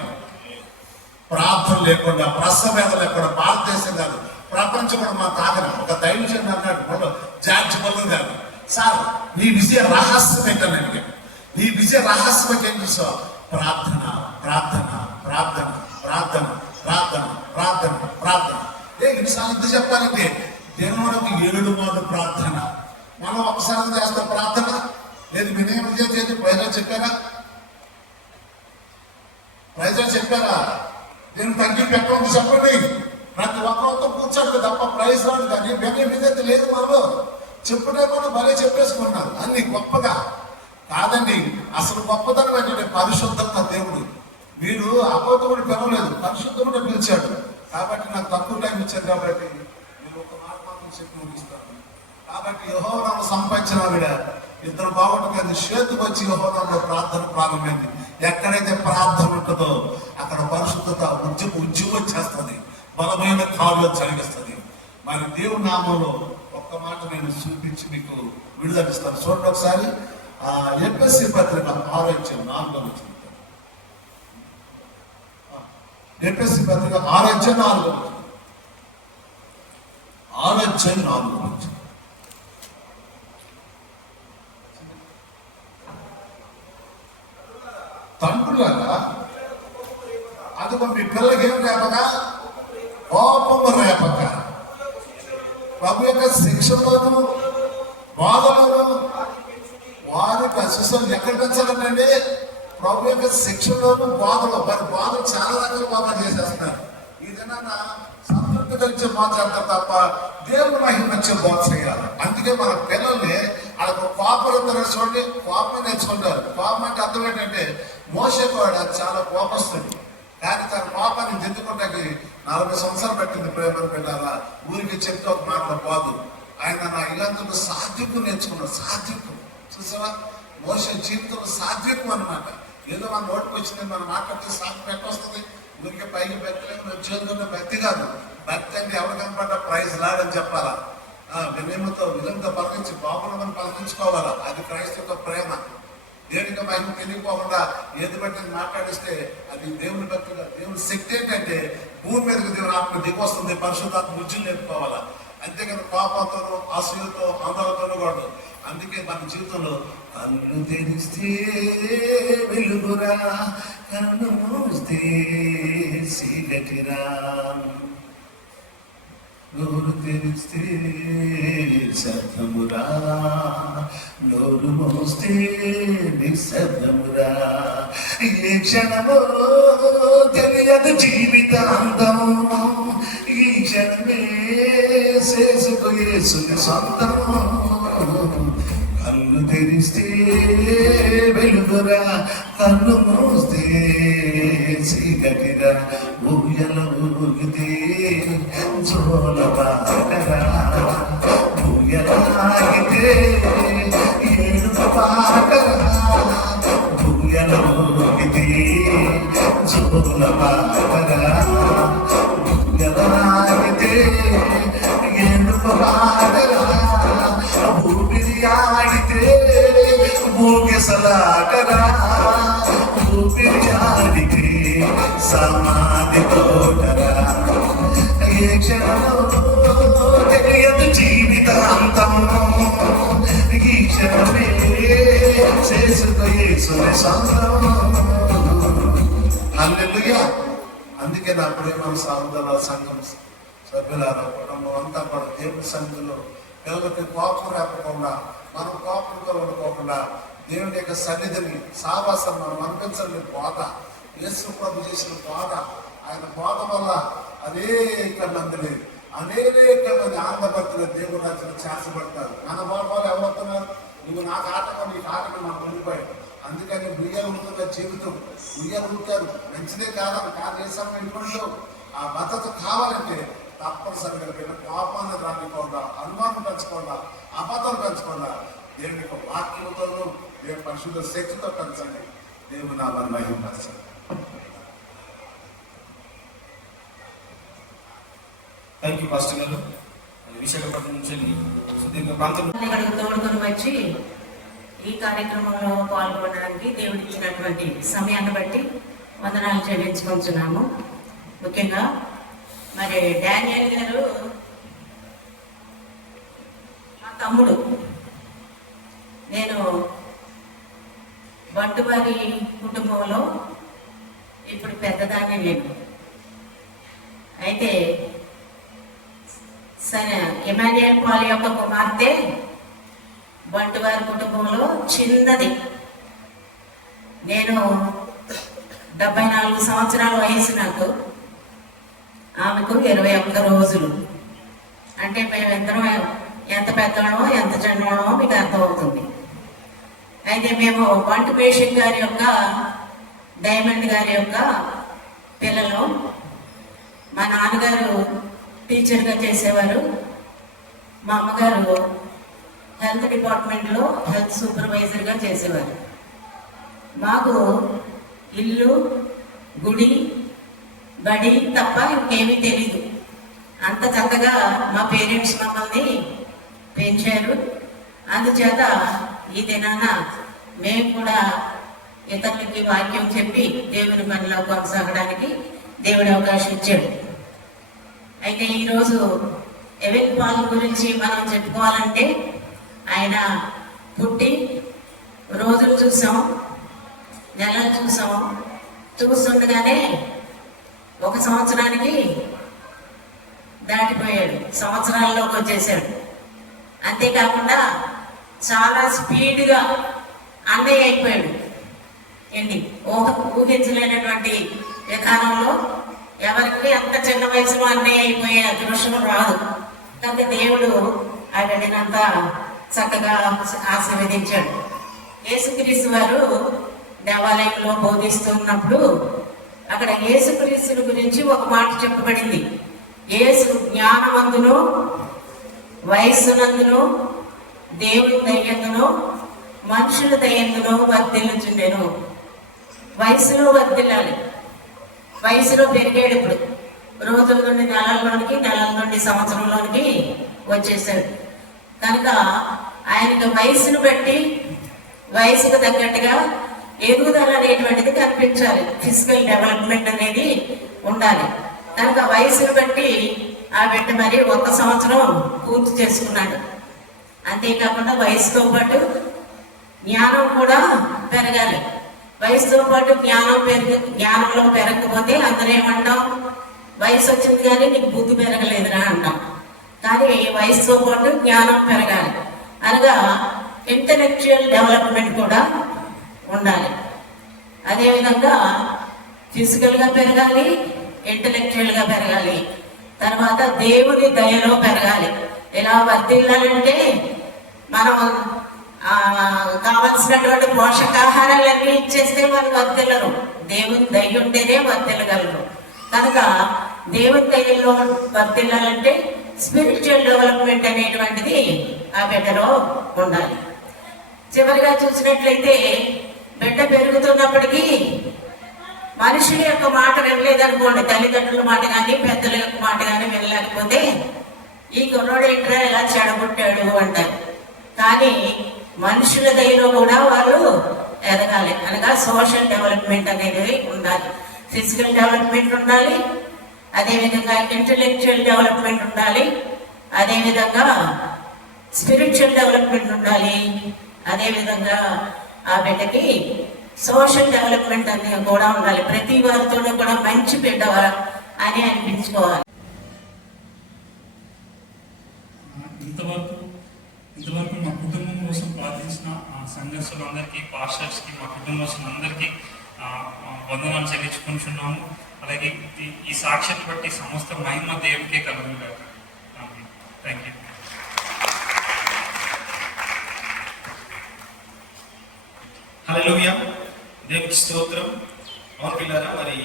ప్రార్థన లేకుండా, ప్రసవేద లేకుండా భారతదేశం కాదు ప్రపంచం కూడా మా తాగను. ఒక దైవజనుడు అన్నాడు, జార్జ్ బల్లర్ గారు, సార్ నీ విజయ రహస్యం ఏంటనండి? నీ విజయ రహస్యం ఏం చూసావు? ప్రార్థన ప్రార్థన ప్రార్థన ప్రార్థన ప్రార్థన ప్రార్థన ప్రార్థన. ఎన్నిసార్లు ఇంత చెప్పాలంటే దినమునకు 7 మార్లు ప్రార్థన. మనం ఒకసారి చేస్తాం ప్రార్థన. లేదు వినయ విజయ చేసి ప్రజలు చెప్పారా? నేను తగ్గి పెట్టమని చెప్పండి. ప్రతి ఒక్కరితో కూర్చోడు తప్ప ప్రైజ్ రాదు. కానీ వినయ విజయత లేదు. మనలో చెప్పుడే మనం భలే చెప్పేసుకున్నారు అన్ని గొప్పగా. కాదండి, అసలు గొప్పతనం ఏంటంటే పరిశుద్ధత. దేవుడు మీరు అబద్ధముడు పిలవలేదు, పరిశుద్ధముడు పిలిచాడు. కాబట్టి నాకు తక్కువ టైం ఇచ్చారు కాబట్టి నేను ఒక మాట మాత్రం చెప్పి ముగిస్తాను. కాబట్టి యెహోవాను సంపాదించిన ఆవిడ ఇద్దరు బాగుంటుంది చేతికి వచ్చి యెహోవాలో ప్రార్థన ప్రారంభమైంది. ఎక్కడైతే ప్రార్థన ఉంటుందో అక్కడ పరిశుద్ధత ఉద్యమం వచ్చేస్తుంది, బలమైన కాళ్ళు జరిగిస్తుంది. మరి దేవుని నామంలో ఒక్క మాట నేను చూపించి మీకు విడుదలిస్తాను. చూడండి ఒకసారి ఎఫెసీ పత్రిక 6:4 ఎఫెసీ పత్రిక 6:4 తండ్రులారా అదిగో మీ పిల్లలకి ఏం రేపక కోపము రేపక ప్రభు యొక్క శిక్షలోను బాధలోను వారికి అశిష్టం ఎక్కడ పెంచాలంటే ప్రభు యొక్క శిక్షలోను బాధలో. మరి బాధలు చాలా రకాల బాధలు చేసేస్తున్నారు. ఇదేనా సంతృప్తి కలిసే మాట్లాడతారు తప్ప దేవుడు మహిమ వచ్చే బోధ చేయాలి. అందుకే మన పిల్లల్ని వాళ్ళకు కోపం చూడండి, కోపం నేర్చుకుంటారు. కోపం అంటే అర్థం ఏంటంటే మోసే కూడా చాలా కోపస్తుంది, కానీ తన కోపాన్ని దిద్దుకుంటాకి 40 సంవత్సరాలు పెట్టింది. ప్రేమను పెట్టాలా ఊరికి చెప్తే ఒక మాటలో పోదు. ఆయన నా ఇలాంటి సాధ్యకు నేర్చుకున్నాడు. సాధ్యకు చూసావా, మోసే జీవితంలో సాధ్యకు అన్నమాట. ఏదో మన నోటికి వచ్చింది మనం మాట్లాడితే సాధ్యం ఎట్టొస్తుంది. ఊరికే పైకి పెట్టలేదు, చేతున్న భక్తి కాదు. భక్తి అంటే ఎవరు కనపడ్డా ప్రైజ్ లాడని చెప్పాలా, వినయంతో విధంతో పలకించి బాబులను పలకించుకోవాలా. అది క్రైస్తవ ప్రేమ. దేవునికి మహిమ తెలియకోకుండా ఏది బట్టి మాట్లాడిస్తే అది దేవుని భక్తిగా. దేవుని శక్తి ఏంటంటే భూమి మీదకి దేవుని ఆత్మ దిగొస్తుంది, పరిశుద్ధాత్మ ముజ్జులు నేర్పుకోవాలా. అంతేకాదు కోపంతోనూ అసూయతో అందరితోనూ కూడా. అందుకే మన జీవితంలో కళ్ళు తెరిస్తే వెలుగురా, కన్ను మూస్తే చీకటిరా, నోరు తెరిస్తే శబ్దమురా, నోరు మోస్తే నిశ్శబ్దమురా. ఏ క్షణమో తెలియదు జీవితాంతం, ఈ క్షణమే చేసుకో యేసుని సొంతం. కన్ను తెరిస్తే వెలుగురా, కన్ను మూస్తే చీకటిరా. ఊయల ఊగితే జోలబాటరా, ఊయలాగితే ఏడుపు పాటరా. ఊయల ఊగితే జోలబాటరా, ఊయలాగితే ఏడుపు పాటరా. ఊపిరి ఆడితే ఊగిసలాటరా, ఊపిరి ఆడితే సమాధి తోటరా. ఏ క్షణమో తెలియదు జీవితాంతం, ఈ క్షణమే చేసుకో యేసుని సొంతం. హల్లెలూయా. అందుకే నా ప్రేమ సహోదరుల సంఘం సభ్యులారా, కుటుంబం అంతా కూడా దేవుని సన్నిధిలో పిల్లలకి కోపం రాకుండా, మనం కోపంతో ఉండుకోకుండా దేవుని యొక్క సన్నిధిని సావాసం మనం అనిపించండి. బోధ యేసు ప్రభు చేసిన బోధ, ఆయన బోధ వల్ల అనేక మందిని ఆనందపడుతున్న దేవుడు రాజ్యం చేర్చబడతారు. మన బోధ వల్ల ఎవరుతున్నారు? నువ్వు నాకు ఆటకం, నీకు ఆటకం మాకు ఉండిపోయాడు. అందుకని ఉయ్యాలు ఉంటున్న జీవితం, ఉయ్యాలు ఉంటారు మంచిదే కాదని కాదు. ఏ సమయం ఆ భద్రత కావాలంటే తప్పనిసరిగా వీళ్ళ కోపాన్ని రానికుండా, అనుమానం పెంచకుండా, అబద్ధాలు పెంచకుండా దేవుని యొక్క వాక్యంతోనూ దేవుని పరిశుద్ధ శక్తితో పెంచండి. దేవుని నామాన్ని మహిమపరచండి. థ్యాంక్ యూ పాస్టర్ గారు. విశాఖపట్నం నుంచి సుదీర్ఘ ప్రాంతం తోడుకొని వచ్చి ఈ కార్యక్రమంలో పాల్గొనడానికి దేవుడు ఇచ్చినటువంటి సమయాన్ని బట్టి వందనాలు చెల్లించుకుంటున్నాము. ముఖ్యంగా మరి డానియల్ గారు మా తమ్ముడు. నేను బంటువారి కుటుంబంలో ఇప్పుడు పెద్దదాన్ని నేను. అయితే ఇమాన్యుయల్ పాల్ యొక్క కుమార్తె బంటువారి కుటుంబంలో చిన్నది. నేను 74 సంవత్సరాల వయసు నాకు, ఆమెకు 21 రోజులు. అంటే మేమిద్దరం ఎంత పెద్దనో ఎంత చిన్ననో మీకు అర్థమవుతుంది. అయితే మేము బంటు పేషెంట్ గారి యొక్క, డైమండ్ గారి యొక్క పిల్లలు. మా నాన్నగారు టీచర్గా చేసేవారు, మా అమ్మగారు హెల్త్ డిపార్ట్మెంట్లో హెల్త్ సూపర్వైజర్గా చేసేవారు. మాకు ఇల్లు, గుడి, బడి తప్ప ఇంకేమీ తెలీదు. అంత చక్కగా మా పేరెంట్స్ మమ్మల్ని పెంచారు. అందుచేత ఈ దినాన మేము కూడా ఇతరులకి వాక్యం చెప్పి దేవుని పనిలో కొనసాగడానికి దేవుడు అవకాశం ఇచ్చాడు. అయితే ఈరోజు ఎవెన్ పాల్ గురించి మనం చెప్పుకోవాలంటే ఆయన పుట్టి రోజులు చూసాం, నెలలు చూసాం. చూస్తుండగానే 1 సంవత్సరానికి దాటిపోయాడు, సంవత్సరాల్లోకి వచ్చేసాడు. అంతేకాకుండా చాలా స్పీడ్గా అన్నయ్య అయిపోయాడు. ఏంటి ఊహించలేనటువంటి విధానంలో ఎవరికి అంత చిన్న వయసులో అన్నయ్య అయిపోయే అదృష్టం రాదు. కనుక దేవుడు ఆ బిడ్డనంతా చక్కగా ఆశీర్వదించాడు. యేసుక్రీస్తు వారు దేవాలయంలో బోధిస్తున్నప్పుడు అక్కడ యేసుక్రీస్తుని గురించి ఒక మాట చెప్పబడింది. యేసు జ్ఞానమందును, వయస్సునందును, దేవుని దయ్యందును, మనుషుల దయ్యందును వర్ధిల్లుచుండెను. వయసులో వర్ధిల్లాలి. వయసులో పెరిగాడు. ఇప్పుడు రోజుల నుండి నెలల్లోనికి, నెలల నుండి సంవత్సరంలోనికి వచ్చేసాడు. కనుక ఆయనకు వయసును బట్టి వయసుకు తగ్గట్టుగా ఎదుగుదల అనేటువంటిది కనిపించాలి. ఫిజికల్ డెవలప్మెంట్ అనేది ఉండాలి. కనుక వయసును బట్టి ఆ బిడ్డ మరి 1 సంవత్సరం పూర్తి చేసుకున్నాడు. అంతేకాకుండా వయసుతో పాటు జ్ఞానం కూడా పెరగాలి. వయసుతో పాటు జ్ఞానంలో పెరగకపోతే అందరూ ఏమంటాం, వయసు వచ్చింది కానీ నీకు బుద్ధి పెరగలేదురా అంటాం. కానీ వయసుతో పాటు జ్ఞానం పెరగాలి. అనగా ఇంటలెక్చువల్ డెవలప్మెంట్ కూడా ఉండాలి. అదేవిధంగా ఫిజికల్గా పెరగాలి, ఇంటలెక్చువల్గా పెరగాలి. తర్వాత దేవుని దయలో పెరగాలి. ఎలా వర్ధిల్లాలంటే మనం కావలసినటువంటి పోషకాహారాలన్నీ ఇచ్చేస్తే వాళ్ళు వర్ధిల్లరు. దేవుని దయ ఉంటేనే వర్ధిల్లగలరు. కనుక దేవుని దయలో వర్ధిల్లాలంటే స్పిరిచువల్ డెవలప్మెంట్ అనేటువంటిది ఆ బిడ్డలో ఉండాలి. చివరిగా చూసినట్లయితే బిడ్డ పెరుగుతున్నప్పటికీ మనుషుల యొక్క మాట వినలేదనుకోండి, తల్లిదండ్రుల మాట కానీ పెద్దల యొక్క మాట కానీ వినలేకపోతే ఈ కుర్రోడు ఏంట్రా ఇలా చెడగొట్టాడు అంటారు. కానీ మనుషుల దయలో కూడా వాళ్ళు ఎదగాలి. అనగా సోషల్ డెవలప్మెంట్ అనేది ఉండాలి. ఫిజికల్ డెవలప్మెంట్ ఉండాలి, అదేవిధంగా ఇంటలెక్చువల్ డెవలప్మెంట్ ఉండాలి, అదేవిధంగా స్పిరిచువల్ డెవలప్మెంట్ ఉండాలి, అదేవిధంగా ఆ బిడ్డకి సోషల్ డెవలప్మెంట్ అనేది కూడా ఉండాలి. ప్రతి వారితో కూడా మంచి బిడ్డ అని అనిపించుకోవాలి. ఇంతవరకు మా కుటుంబం కోసం ప్రార్థించిన సంఘర్షులందరికీ, పాస్టర్స్కి, మా కుటుంబస్తులందరికీ వందనాలు చెల్లించుకుంటున్నాము. అలాగే ఈ సాక్ష్యం బట్టి సమస్త మహిమ దేవుడికే కలుగుతుంది. Thank you. హల్లెలూయా, దేవునికి స్తోత్రం. అవును పిల్లరా, మరి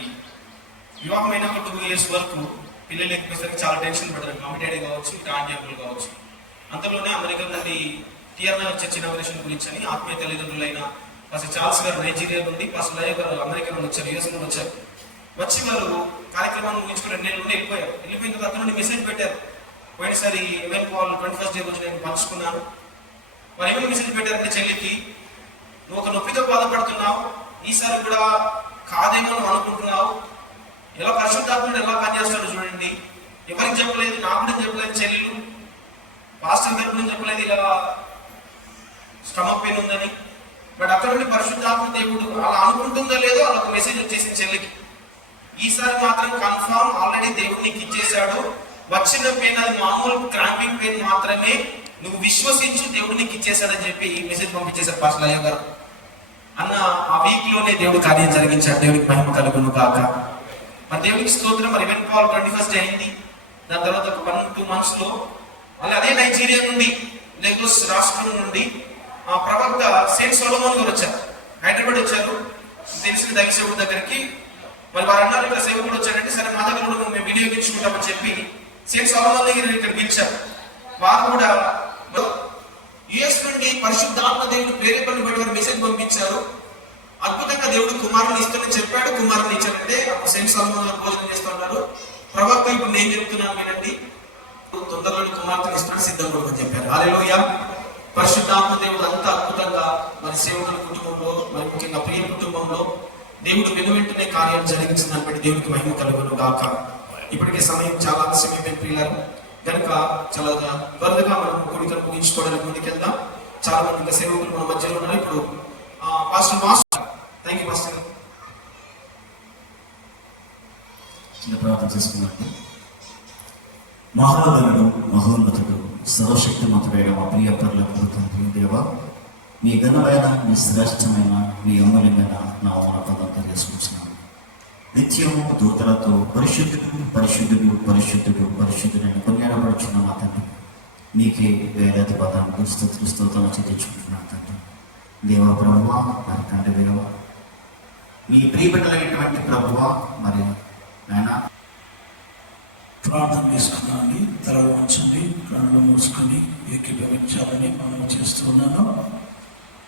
వివాహమైన 2 years వరకు పిల్లలు ఎక్కువసరికి చాలా టెన్షన్ పడతారు. మమ్మీ డాడీ కావచ్చు, ఆంటీ అంకుల్ కావచ్చు. అంతలోనే అమెరికా నుండి టిఆర్ఎన్ చర్చ్ ఇనాగరేషన్ గురించి అని ఆత్మీయ తల్లిదండ్రులైన పాస్టర్ చార్ల్స్ గారు నైజీరియా నుండి, పాస్టర్ లయ గారు అమెరికా నుండి వచ్చారు, యూఎస్ నుండి వచ్చారు. వచ్చి వారు కార్యక్రమాన్ని ముగించుకుని 2 నెలల నుండి వెళ్ళిపోయారు. వెళ్ళిపోయిన తర్వాత అక్కడ నుండి మెసేజ్ పెట్టారు. పోయినసారి ఈవెంట్ వాళ్ళు 21st డే రోజు నేను పంచుకున్నాను. వారు ఏమైనా మెసేజ్ పెట్టారంటే, చెల్లికి నువ్వు ఒక నొప్పితో బాధపడుతున్నావు, ఈసారి కూడా కాదేమో నువ్వు అనుకుంటున్నావు. ఎలా పరిశుద్ధాత్ముడు ఎలా పనిచేస్తాడు చూడండి. ఎవరికి చెప్పలేదు, నాకు కూడా చెప్పలేదు చెల్లెలు, పాస్టర్ గారు కూడా చెప్పలేదు ఇలా స్టమక్ పెయిన్ ఉందని. బట్ అక్కడ నుండి పరిశుద్ధాత్మ దేవుడు అలా అనుకుంటుందో లేదో అలా ఒక మెసేజ్ వచ్చేసింది చెల్లికి. ఈసారి మాత్రం కన్ఫర్మ్ ఆల్రెడీ దేవుడు నీకు ఇచ్చేశాడు. వచ్చిన పెయిన్ అది మామూలు క్రాంపింగ్ పెయిన్ మాత్రమే, నువ్వు విశ్వసించు, దేవుడు నీకు ఇచ్చేశాడని చెప్పి మెసేజ్ పంపించేశారు పాస్టర్ లయ గారు. అన్న ఆ వీక్ లోనే దేవుడు కార్యం జరిగించాడు. దేవుడికి మహిమ కలుగును కాక. మరి దేవుడికి స్తోత్రం. మరి ఈవెంట్ కాల్ 21st అయింది. దాని తర్వాత ఒక 1-2 months లో మళ్ళీ అదే నైజీరియా నుండి, లెగోస్ రాష్ట్రం నుండి ప్రవక్త సెయింట్ సొలొమోన్ గారు వచ్చారు. హైదరాబాద్ వచ్చారు. తెలిసిన దైవసేవుడి దగ్గరికి మరి వారు అన్నారు ఇక్కడ సేవకుడు వచ్చారంటే సరే మా దగ్గర కూడా మేము వినియోగించుకుంటామని చెప్పి సేమ్ సభలో ఇక్కడ పిలిచారు. వారు కూడా యుఎస్ నుండి పరిశుద్ధాత్మ దేవుడు ప్రేరేపణను బట్టి వారు మెసేజ్ పంపించారు. అద్భుతంగా దేవుడు కుమారుని ఇస్తానని చెప్పాడు. కుమారుని ఇచ్చారంటే అప్పుడు సెయింట్ సలోమోన్ భోజనం చేస్తూ ఉన్నారు. ప్రవక్త ఇప్పుడు నేను చెప్తున్నాను వినండి, తొందరలో కుమార్తెను ఇస్తాను సిద్ధం కూడా చెప్పారు. హల్లెలూయా. పరిశుద్ధాత్మ దేవుడు అంత అద్భుతంగా మన సేవకుల కుటుంబంలో, మరి ముఖ్యంగా ప్రియ కుటుంబంలో దేవుడు వెనువెంటనే కార్యం జరిగించిందని బట్టి దేవుడికి మహిమ కలుగును గాక. ఇప్పటికే సమయం చాలా ఆలస్యమైపోయిన పిల్లలు కనుక చాలా త్వరగా మనం కోరికలు ముగించుకోవడానికి ముందుకెళ్దాం. చాలా మంది ఇంకా సేవకులు మన మధ్యలో ఉన్నారు. ఇప్పుడు pastor master, thank you pastor. చిన్న ప్రార్థన చేసుకున్నట్టు. మహానదుడు, మహోన్నతుడు, సర్వశక్తిమంతుడైన మా ప్రియ పరులకు తండ్రి దేవ, మీ ఘనమైన, మీ శ్రేష్టమైన, మీ అమూల్యమైన నామమున పదం తెలియజేసుకుంటున్నాను. నిత్యము దూతలతో పరిశుద్ధుడు పరిశుద్ధుడు పరిశుద్ధుడు పరిశుద్ధుడని కొనియాడబడుచున్న మా తండ్రి, నీకే వేలాది పదాలను స్తోత్రం చెల్లించుకుంటున్నాను తండ్రి. దేవ ప్రభువా, మరి తండ్రి దేవ, మీ ప్రియబిడ్డలైనటువంటి ప్రభువా, మరి నాయన ప్రార్థన చేసుకున్నాను. తల వంచండి, కళ్ళు మూసుకొని ఏకీభవించాలని మనం చేస్తూ ఉన్నాను.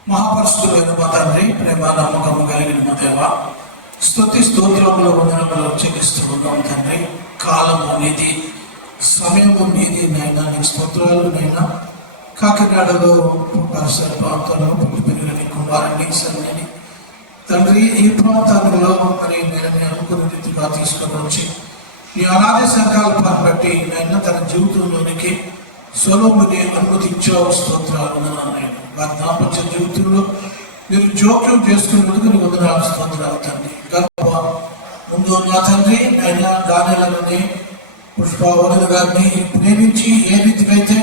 మహాపరిశుద్ధులైన మా తండ్రి, ప్రేమ నమ్మకము కలిగిన మా దేవ, స్తుతి స్తోత్రముల వందనములు చెల్లిస్తూ ఉన్నాం తండ్రి. కాలము నీది, సమయము నీది నైనా, నీకు స్తోత్రాలు నైనా. కాకినాడలో పరిసర ప్రాంతంలో పెరిగిన కుమారుని సరైనని తండ్రి, ఈ ప్రాంతాలలో మరి నేను అనుకున్న రీతిగా తీసుకొని వచ్చి ఈ అనాది సంకల్పాన్ని బట్టి నైనా తన జీవితంలోనికి సొలొమోనుని అనుమతించావు. స్తోత్రాలు నాయన. వారి దాంపత్య జీవితంలో మీరు జోక్యం చేసుకున్నందుకు నీ వందనాలు, స్తోత్రాలు తండ్రి. గర్భ ముందు నా తండ్రి నైనా దానిలని పుష్పవరుడు గారిని ప్రేమించి ఏ రీతిగా అయితే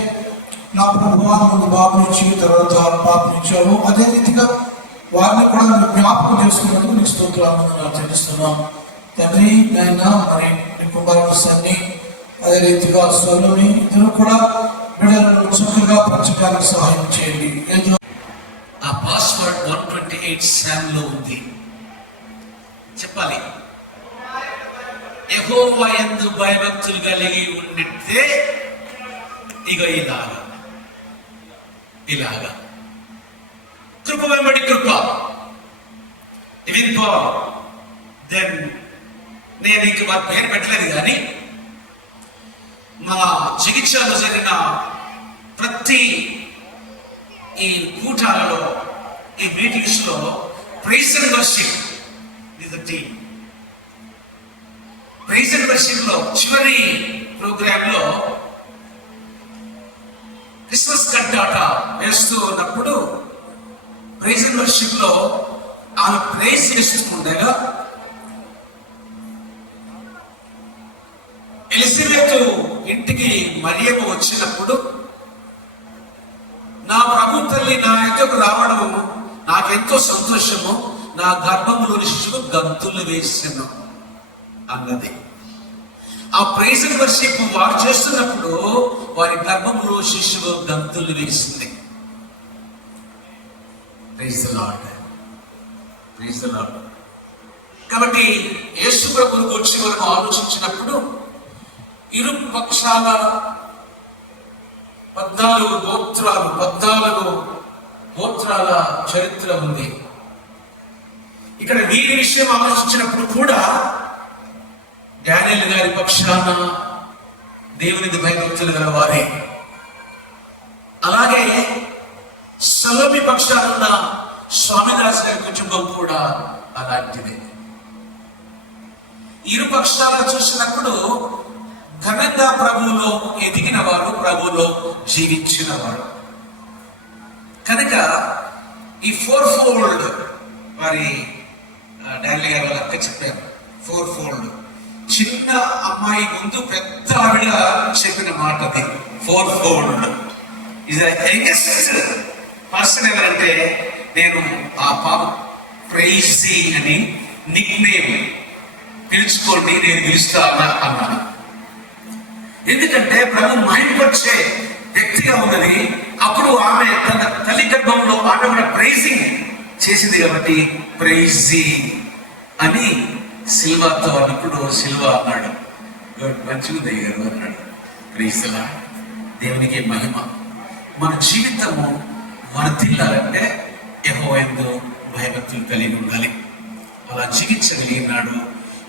నా ప్రభువాన్ని ముందు బాబునిచ్చి తర్వాత పాపనిచ్చావు, అదే రీతిగా వారిని కూడా జ్ఞాపకం చేసుకున్నందుకు నీకు స్తోత్రాలు చెల్లిస్తున్నాం తండ్రి. నాయన మరి నీ కుమారుని అదే రీతిగా స్వరుని ఇద్దరు కూడా బిడ్డలను చక్కగా పంచడానికి సహాయం చేయండి. ఏదో ఆ పాస్వర్డ్ 128 శామ్లో ఉంది. చెప్పాలి, యెహోవా యందు భయభక్తులు కలిగి ఉండితే ఇక ఇలాగా కృప వెంబడి కృప. దెన్ నేను ఇంక వారి పేరు పెట్టలేదు, కానీ మా చికిత్సలో జరిగిన ప్రతి ఈ కూటాలలో, ఈ మీటింగ్స్ లో praise and worship is the team. Praise and worship లో చివరి ప్రోగ్రామ్ లో క్రిస్మస్ కట్టాట వేస్తూ ఉన్నప్పుడు ప్రైజ్ అండ్ వర్షిప్ లో ఆమె ప్రైజ్ చేస్తుండగా ఎలిజబెత్ ఇంటికి మరియమ్మ వచ్చినప్పుడు నా ప్రభు తల్లి నా యొక్కకు రావడము నాకెంతో సంతోషము, నా గర్భంలోని శిశువు గంతులు వేసాను అన్నది. ఆ ప్రైజ్ అండ్ వర్షిప్ వారు చేస్తున్నప్పుడు వారి గర్భంలో శిశువు గంతులు వేసింది. Praise the Lord, praise the Lord. కాబట్టి యేసు ప్రభువుని గురించి మనం ఆలోచించినప్పుడు ఇరు పక్షాల 14 గోత్రాల చరిత్ర ఉంది. ఇక్కడ వీరి విషయం ఆలోచించినప్పుడు కూడా డానియేలు గారి పక్షాన దేవునికి భయభక్తులు గల వారే, అలాగే సలోమి పక్షానున్న స్వామిదాస్ గారి కుటుంబం కూడా అలాంటిదే. ఇరు పక్షాలను చూసినప్పుడు ఘనంగా ప్రభువులో ఎదిగిన వాడు, ప్రభువులో జీవించిన వాడు. కనుక ఈ 4-fold వారి డానియేలు గారు వాళ్ళ అక్క చెప్పారు. 4-fold చిన్న అమ్మాయి ముందు పెద్ద ఆవిడ చెప్పిన మాట అది. 4-fold ఇది యంగెస్ట్ పర్సన్ ఎవరంటే నేను ఆ పాప ప్రైజీ అని నిక్ నేమ్ పిలుచుకోండి, నేను పిలుస్తా అన్నాను. ఎందుకంటే ప్రభు మహిమపరిచే వ్యక్తిగా ఉన్నది. అప్పుడు ఆమె తన తల్లి గర్భంలో ఆమె కూడా ప్రైజింగ్ చేసింది కాబట్టి ప్రైజీ అని సిల్వాతో అన్నప్పుడు సిల్వ అన్నాడు, గుడ్, మంచిగా దయ్యారు అన్నాడు. ప్రైజ్లా, దేవునికి మహిమ. మన జీవితము వర్ధిల్లాలంటే యెహోవాయందు భయభక్తులు కలిగి ఉండాలి. అలా జీవించగలిగినాడు.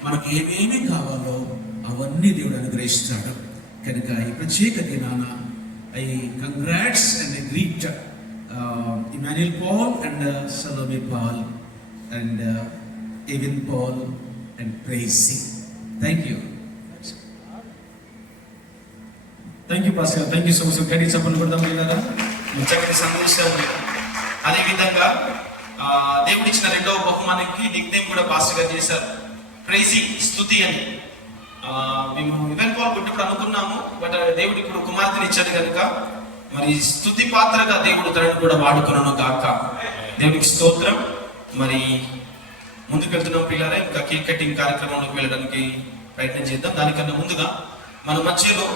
మనకు ఏమేమి కావాలో అవన్నీ దేవుడు అనుగ్రహిస్తాడు. కనుక ఈ ప్రత్యేక దినాన I congrats and I greet Emmanuel Paul and Salomi Paul and Evin Paul and Praisy. Thank you. Thank you pastor, thank you so much. గడి చెప్పండి కొడదాం లేదా, చక్కటి సందేశాలు. అదేవిధంగా దేవుడు ఇచ్చిన రెండవ బహుమానికి నిక్నేమ్ కూడా పాస్టర్ గారు చేశారు, ప్రైజీ, స్తుతి అని. మేము ఈవెన్ పాల్ పుట్టినప్పుడు అనుకున్నాము, బట్ దేవుడు ఇప్పుడు కుమార్తెని ఇచ్చాడు కనుక మరి స్తుతి పాత్రగా దేవుడు తనను కూడా వాడుకున్నాను గాక. దేవునికి స్తోత్రం. మరి ముందుకు వెళ్తున్నాం పిల్లరా, ఇంకా కేక్ కటింగ్ కార్యక్రమంలోకి వెళ్ళడానికి ప్రయత్నం చేద్దాం. దానికన్నా ముందుగా మన మధ్యలో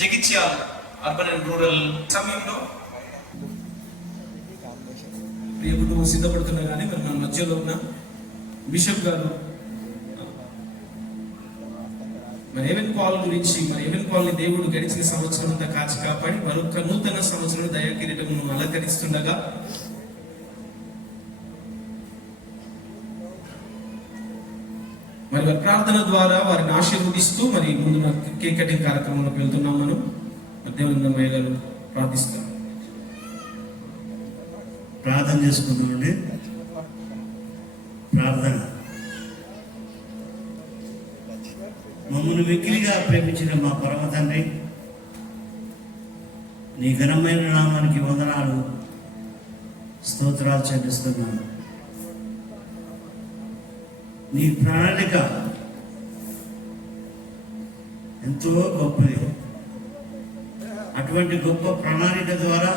జగిత్యాల అర్బన్ అండ్ రూరల్ సమయంలో ప్రియ కుటుంబం సిద్ధపడుతున్నా కానీ మరి మన మధ్యలో ఉన్న బిషప్ గారు మరి ఎవెన్ పాల్ గురించి, మరి ఎవెన్ పాల్ ని దేవుడు గడిచిన సంవత్సరం అంతా కాచి కాపాడి మరొక నూతన సంవత్సరం దయా కిరీటమును అలంకరిస్తుండగా మరి వారి ప్రార్థన ద్వారా వారిని ఆశీర్వదిస్తూ మరి ముందు కేక్ కటింగ్ కార్యక్రమంలోకి వెళ్తున్నాం. మనం దేవుని అమ్మయ్య గారు ప్రార్థిస్తాం. ప్రార్థన చేసుకుందామండి. ప్రార్థన. మమ్మల్ని మిక్కిలిగా ప్రేమించిన మా పరమ తండ్రి, నీ ఘనమైన నామానికి వందనాలు, స్తోత్రాలు చెల్లిస్తున్నాను. నీ ప్రణాళిక ఎంతో గొప్పది. అటువంటి గొప్ప ప్రణాళిక ద్వారా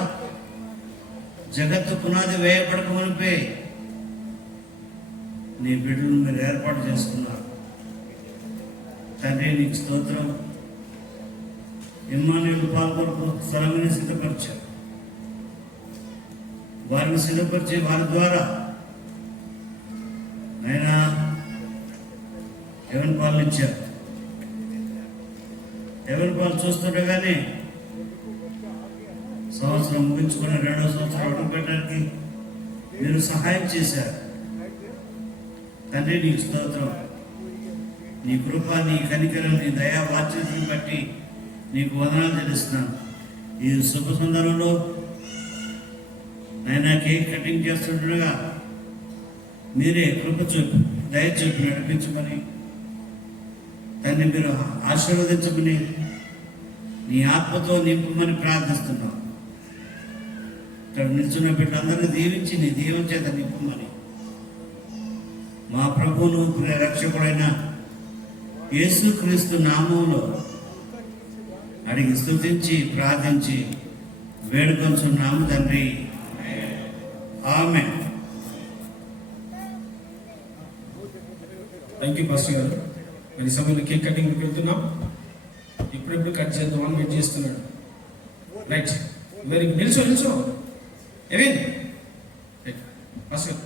జగత్తు పునాది వేయబడక మునిపే నీ బిడ్డలను మీరు ఏర్పాటు చేసుకున్నారు. తండ్రి నీకు స్తోత్రం. ఇమ్మానుయేలు పాల్గొనకు స్థలముని సిద్ధపరిచారు. వారిని సిద్ధపరిచి వారి ద్వారా అయినా ఎవరి పాలు ఇచ్చారు. ఎవరి పాలు చూస్తుండగానే సంవత్సరం ముగించుకుని 2వ సంవత్సరం అడుగు పెట్టడానికి మీరు సహాయం చేశారు. తండ్రి నీకు స్తోత్రం. నీ కృప, నీ కనికరం, నీ దయా వాత్సల్యం బట్టి నీకు వందనాలు చెల్లిస్తున్నాను. ఈ శుభ సందర్భంలో ఆయన కేక్ కటింగ్ చేస్తుండగా మీరే కృప చూపి దయ చూపి నడిపించమని, దాన్ని మీరు ఆశీర్వదించమని, నీ ఆత్మతో నింపమని ప్రార్థిస్తున్నాం. ఇక్కడ నిల్చున్న బిడ్డలందరినీ దీవించి నీ దీవం చేత నింపమని మా ప్రభువును రక్షకుడైన యేసుక్రీస్తు నామంలో అడిగి స్తుతించి ప్రార్థించి వేడుకొంచున్నాము తండ్రి. ఆమేన్. థ్యాంక్ యూ పాస్టర్ గారు. మరి సమయంలో కేక్ కటింగ్కి వెళ్తున్నాం. ఇప్పుడెప్పుడు కట్ చేద్దాం అని వెయిట్ చేస్తున్నాడు. రైట్, మరి నిల్చో ఎవెన్ పాస్టర్ గారు.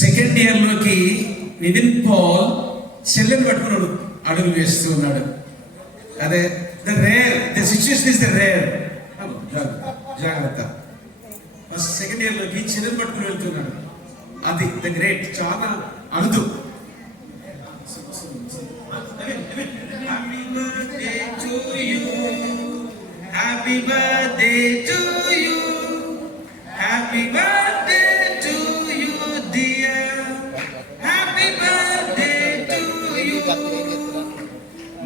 సెకండ్ ఇయర్ లోకి నితిన్ పాల్ చెల్లెని పట్టుకున్నాడు, అడుగు వేస్తూ ఉన్నాడు. అదే the rare, the situation is the rare. జాగ్రత్త. ఫస్ట్ సెకండ్ ఇయర్ లోకి చెల్లెని పట్టుకుని వెళ్తున్నాడు. అది ద గ్రేట్, చాలా అరుదు. Happy birthday to you, happy birthday to you dear, happy birthday to you,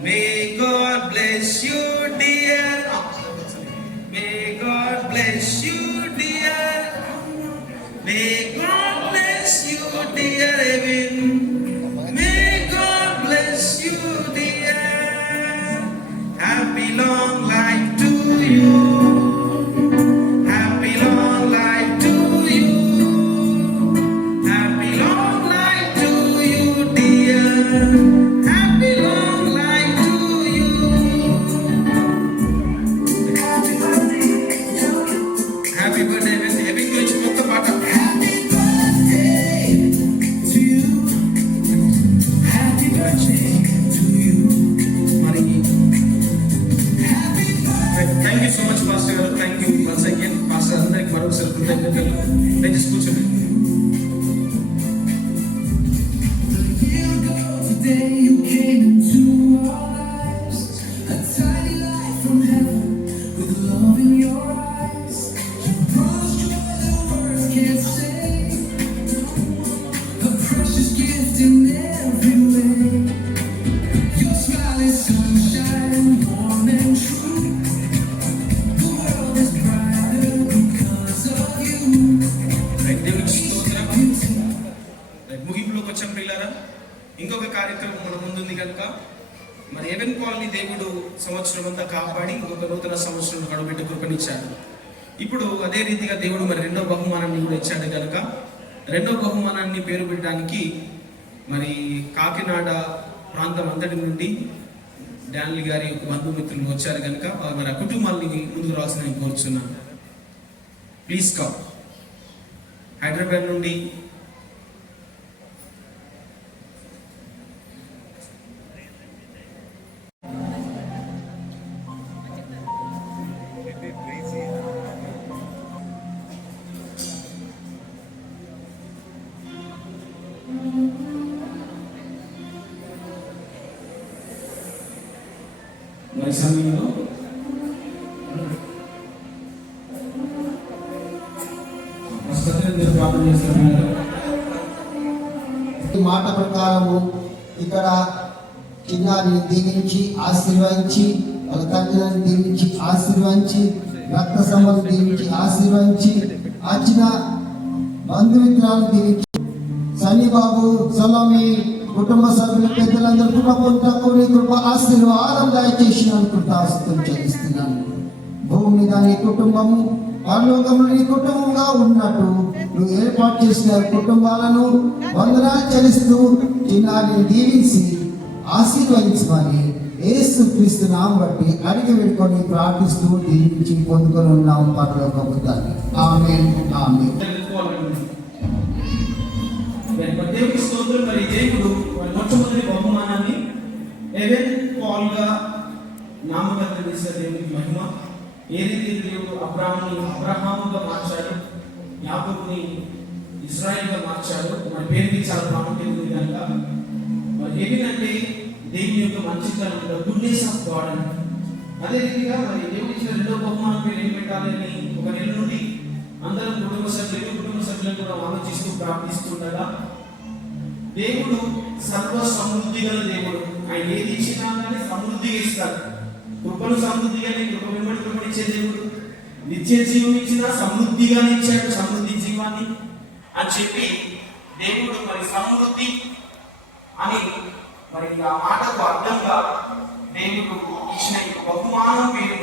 may God bless you dear, may God bless you dear, may God bless you dear even, may God bless you dear, happy long life to you, happy long life to you. Birthday ఎవెన్ గురించి కొత్త పాట. Thank you so much pastor గారు. Thank you once again pastor అందరికి మరొకసారి కృతజ్ఞతలు. దయచేసి కూర్చోండి. ముగింపులోకి వచ్చాం పిల్లారా. ఇంకొక కార్యక్రమం మన ముందుంది కనుక మరి ఎవెన్ కాలనీ దేవుడు సంవత్సరం అంతా కాపాడి ఇంకొక నూతన సంవత్సరం గడుపెట్టి కృపనిచ్చాడు. ఇప్పుడు అదే రీతిగా దేవుడు మరి రెండో బహుమానాన్ని కూడా ఇచ్చాడు కనుక రెండో బహుమానాన్ని పేరు పెట్టడానికి మరి కాకినాడ ప్రాంతం అంతటి నుండి డాన్లీ గారి యొక్క బంధుమిత్రులు వచ్చారు కనుక మరి ఆ కుటుంబాన్ని ముందుకు రావాల్సిన కోరుచున్నాను. Please come. హైదరాబాద్ నుండి మరి సమయంలో ప్రార్థన చేస్తున్నారు. మాట ప్రకారము ఇక్కడ చిన్నారిని దీవించి ఆశీర్వదించి వాళ్ళ తండ్రిని దీవించి ఆశీర్వదించి రక్త సంబంధం దీవించి ఆశీర్వదించి వచ్చిన బంధుమిత్రాలను దీవించి సన్నిబాబు సొలమి కుటుంబ సభ్యులు పెద్దలందరూ కృప ఆశీర్వాదం దయచేసి కృతజ్ఞతలు చెల్లిస్తున్నాను. భూమి మీద నీ కుటుంబము పరలోకంలో నీ కుటుంబంగా ఉన్నట్టు నువ్వు ఏర్పాటు చేసిన కుటుంబాలను వందనాలు చెల్లిస్తూ చిన్నారిని దీవించి ఆశీర్వదించమని యేసు క్రీస్తు నామం బట్టి అడిగి పెట్టుకొని ప్రార్థిస్తూ దీవించి పొందుకొని ఉన్నాము పరలోకపు తండ్రి. ఆమేన్ ఆమేన్. దేవుడి స్తోత్రం. మరి దేవుడు మొట్టమొదటి బహుమానాన్ని ఎవెన్ పాల్ గా నామకరణం చేసిన దేవునికి మహిమ. ఏ రీతి దేవుడు అబ్రహాముగా మార్చాడు, యాకోబుని ఇజ్రాయిల్ గా మార్చాడు. మరి పేరుకి చాలా ప్రాముఖ్యత ఉంది కనుక మరి ఏమిటంటే దేవుని యొక్క మంచితనం, గుడ్నెస్ ఆఫ్ గాడ్ అని. అదే రీతిగా మరి దేవుడు ఇచ్చిన రెండో బహుమానం పేరు ఏం పెట్టాలని ఒక నెల నుండి అందరం కుటుంబ సభ్యులను కూడా ఆలోచిస్తూ ప్రార్థిస్తుండగా దేవుడు సర్వ సమృద్ధి గల దేవుడు. ఆయన ఏది ఇచ్చినా కానీ సమృద్ధిగా ఇస్తాడు. కృపను సమృద్ధిగానే కృప వెంబడి కృపనిచ్చే దేవుడు. నిత్య జీవం ఇచ్చినా సమృద్ధిగానే ఇచ్చాడు, సమృద్ధి జీవాన్ని అని చెప్పి దేవుడు మరి సమృద్ధి అని మరి ఆ మాటకు అర్థంగా దేవుడు ఇచ్చిన బహుమానం పేరు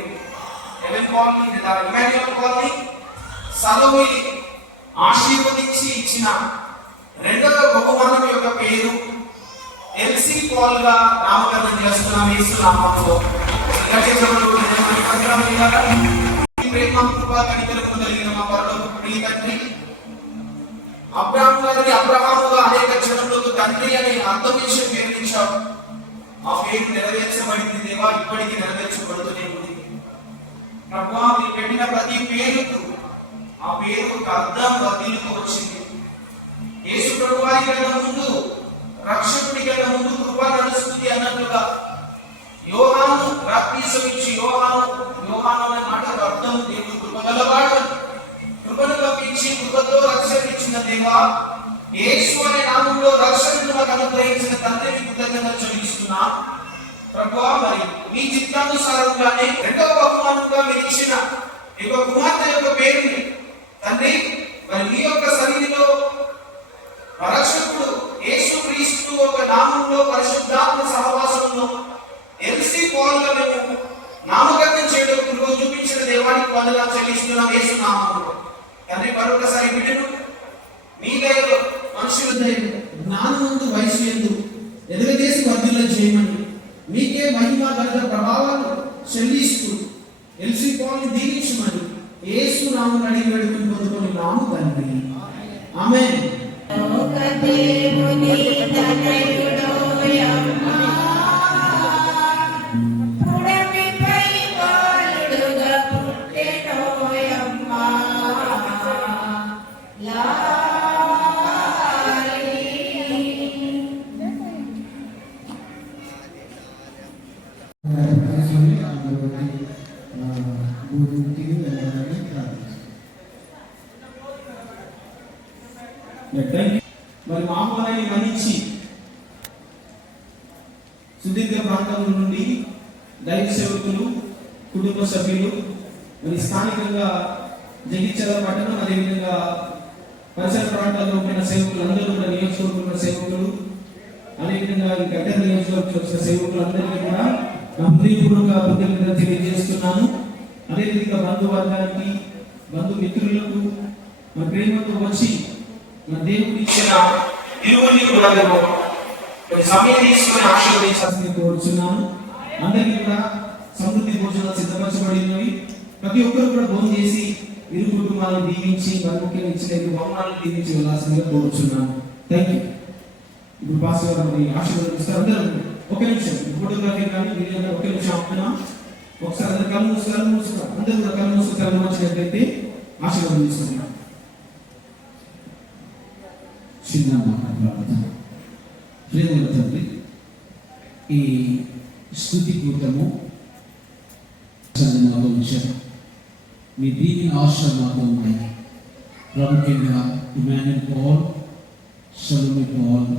ఎవెన్ కాలనీ లేదా ఇమాన్యుయల్ కాలనీ సలోమిని ఆశీర్వదించి ఇచ్చిన రెండవ బహుమానం యొక్క పేరు ఎల్సీ పాల్ గా నామకరణం చేస్తున్నాం యేసు నామములో. ప్రేమ కృపా కనికరము కలిగిన మా పరలోకపు ప్రియ తండ్రి, అబ్రహాము గారిని అబ్రహాముగా అనేక జనములకు తండ్రి అని అర్థం చేసి పేరునిచ్చావు. ఆ పేరు నెరవేర్చబడింది దేవా, ఇప్పటికీ నెరవేర్చబడుతూనే ఉంది. ప్రభువా, మీరు పెట్టిన ప్రతి పేరుకు ఆ పేరు ఒక అర్థం వర్ధిల్లుతూ వచ్చింది. యేసు ప్రభువారి కన్నా ముందు, రక్షకుడి కన్నా ముందు కృప నడుస్తుంది అన్నట్లుగా యోహాను బాప్తిసం ఇచ్చి యోహాను అనే మాటకు అర్థం దేవుడు కృపగలవాడు. కృపను పంపించి కృపతో రక్షణ ఇచ్చిన దేవా, యేసు అనే నామంలో రక్షణను మాకు అనుగ్రహించిన తండ్రికి కృతజ్ఞతలు చెల్లిస్తున్నాను. ప్రభువా, మరి మీ చిత్తానుసారంగానే రెండవ బహుమానంగా మీరు ఇచ్చిన ఈ కుమార్తె యొక్క పేరుని తండ్రి మరి మీ యొక్క సన్నిధిలో రక్షకుడు యేసు క్రీస్తు ఒక నామంలో పరిశుద్ధాత్మ సహవాసంలో ఎల్సీ పాల్ గా మేము నామకరణం చేయడం కృప చూపించిన దేవానికి వందనాలు చెల్లిస్తున్నాం యేసు నామములో. తండ్రి, మరొకసారి బిడ్డను మీ దయలో, మనుషుల దయలో, జ్ఞానమందు వయసు ఎందు ఎదురుదేసి వర్ధిల్ల చేయమని మీకే మహిమ ఘనత ప్రభావాలు చెల్లిస్తూ ఎల్సీ పాల్ ని దీవించమని యేసు నామమున అడిగి వేడుకొని పొందుకొనున్నాము తండ్రి. ఆమేన్. దేవుని తనయుడోయమ్మా, పుడమిపై బాలుడుగా పుట్టెనోయమ్మా, లాలి. మరి మామూలని మన్నించి సుదీర్ఘ ప్రాంతం నుండి దైవ సేవకులు, కుటుంబ సభ్యులు, మరి స్థానికంగా జగిత్యాల పట్టణం, అదేవిధంగా పరిసర ప్రాంతాల్లో ఉన్న సేవకులు అందరూ కూడా, నియోజకవర్గంలో సేవకులు, అదేవిధంగా ఈ గడ్డ నియోజకవర్గం వచ్చిన సేవకులందరికీ కూడా నా హృదయపూర్వక కృతజ్ఞతలు తెలియజేస్తున్నాను. అదేవిధంగా బంధువర్గానికి, బంధుమిత్రులకు మన ప్రేమతో వచ్చి మన దేవుడు ఇచ్చిన ఇరువురిని కూడా కొన్ని సమయం తీసుకొని ఆశీర్వదించాల్సింది కోరుచున్నాను. అందరికీ కూడా సమృద్ధి భోజనాలు సిద్ధపరచబడినవి. ప్రతి ఒక్కరు కూడా భోజనం చేసి ఇరు కుటుంబాలను దీవించి, మరి ముఖ్యంగా ఇచ్చిన బహుమానాలను దీవించి వెళ్ళాల్సిందిగా కోరుచున్నాను. Thank you. ఇప్పుడు పాస్ గారు ఆశీర్వదిస్తారు. అందరూ ఒక నిమిషం ఫోటోగ్రఫీ కానీ వీడియో కానీ ఒక నిమిషం ఆపుతున్నాం. ఒకసారి అందరు కళ్ళు మూసుకో, అందరూ కూడా కళ్ళు మూసుకు కళ్ళు వచ్చినట్లయితే ఆశీర్వదిస్తున్నాం. చిన్న ప్రార్థన. ప్రేమల తండ్రి, ఈ స్తుతి కూటము మాతో ఉంచారు. మీ దీని ఆశ్రమ మాతో ఉన్నాయి. ప్రాముఖ్యంగా Emmanuel Paul, Salomi Paul,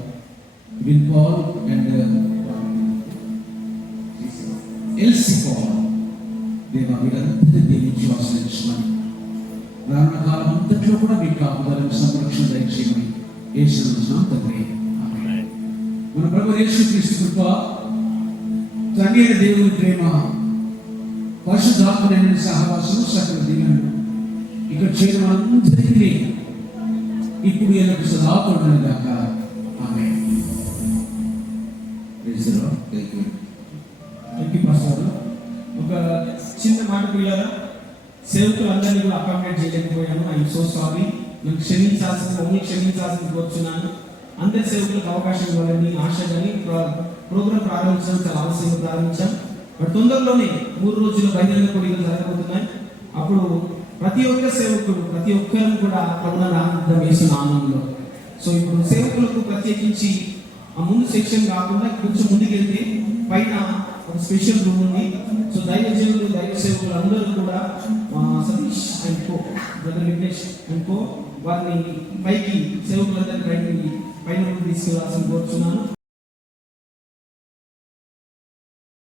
Vin Paul and Elsie Paul, దేవా వీరందరినీ దీవించి ఆశ్రయించమని, రానున్న కాలం అంతట్లో కూడా మీ కాపుదలను సంరక్షణ దయచేయమని యేసునామమున తండ్రి. ఆమేన్. మన ప్రభు యేసుక్రీస్తు కృప, తండ్రి అయిన దేవుని ప్రేమ, పరిశుద్ధాత్మనైన సహవాసము, సకల దీవెనలు ఇక్కడ చేరిన మనందరికీ ఇప్పుడు ఎల్లప్పుడూ సదా తోడును గాక. ఆమేన్. ఒక చిన్న మాట పిల్లలు, సేవకులందరినీ కూడా అకామిడేట్ చేయలేకపోయాను. I'm so sorry. నాకు క్షమించాల్సింది కోరుచున్నాను. అందరి సేవకులకు అవకాశం ఇవ్వాలని ఆశ కానీ ప్రోగ్రామ్ ప్రారంభించడం చాలా ఆలస్యంగా ప్రారంభించాం. బట్ తొందరలోనే 3 రోజులు బహిరంగ కూడికలు జరగబోతున్నాయి. అప్పుడు ప్రతి ఒక్క సేవకుడు, ప్రతి ఒక్కరిని కూడా ఆనందం వేసిన ఆనందంలో. సో ఇప్పుడు సేవకులకు ప్రత్యేకించి ఆ ముందు సెక్షన్ కాకుండా కొంచెం ముందుకెళ్తే పైన ఒక స్పెషల్ రూమ్ ఉంది. సో దైవజనులు, దైవ సేవకులు అందరూ కూడా Satish and co, brother Vignesh and co వారిని పైకి, సేవకులందరినీ పైన తీసుకెళ్లాల్సిన కోరుచున్నాను.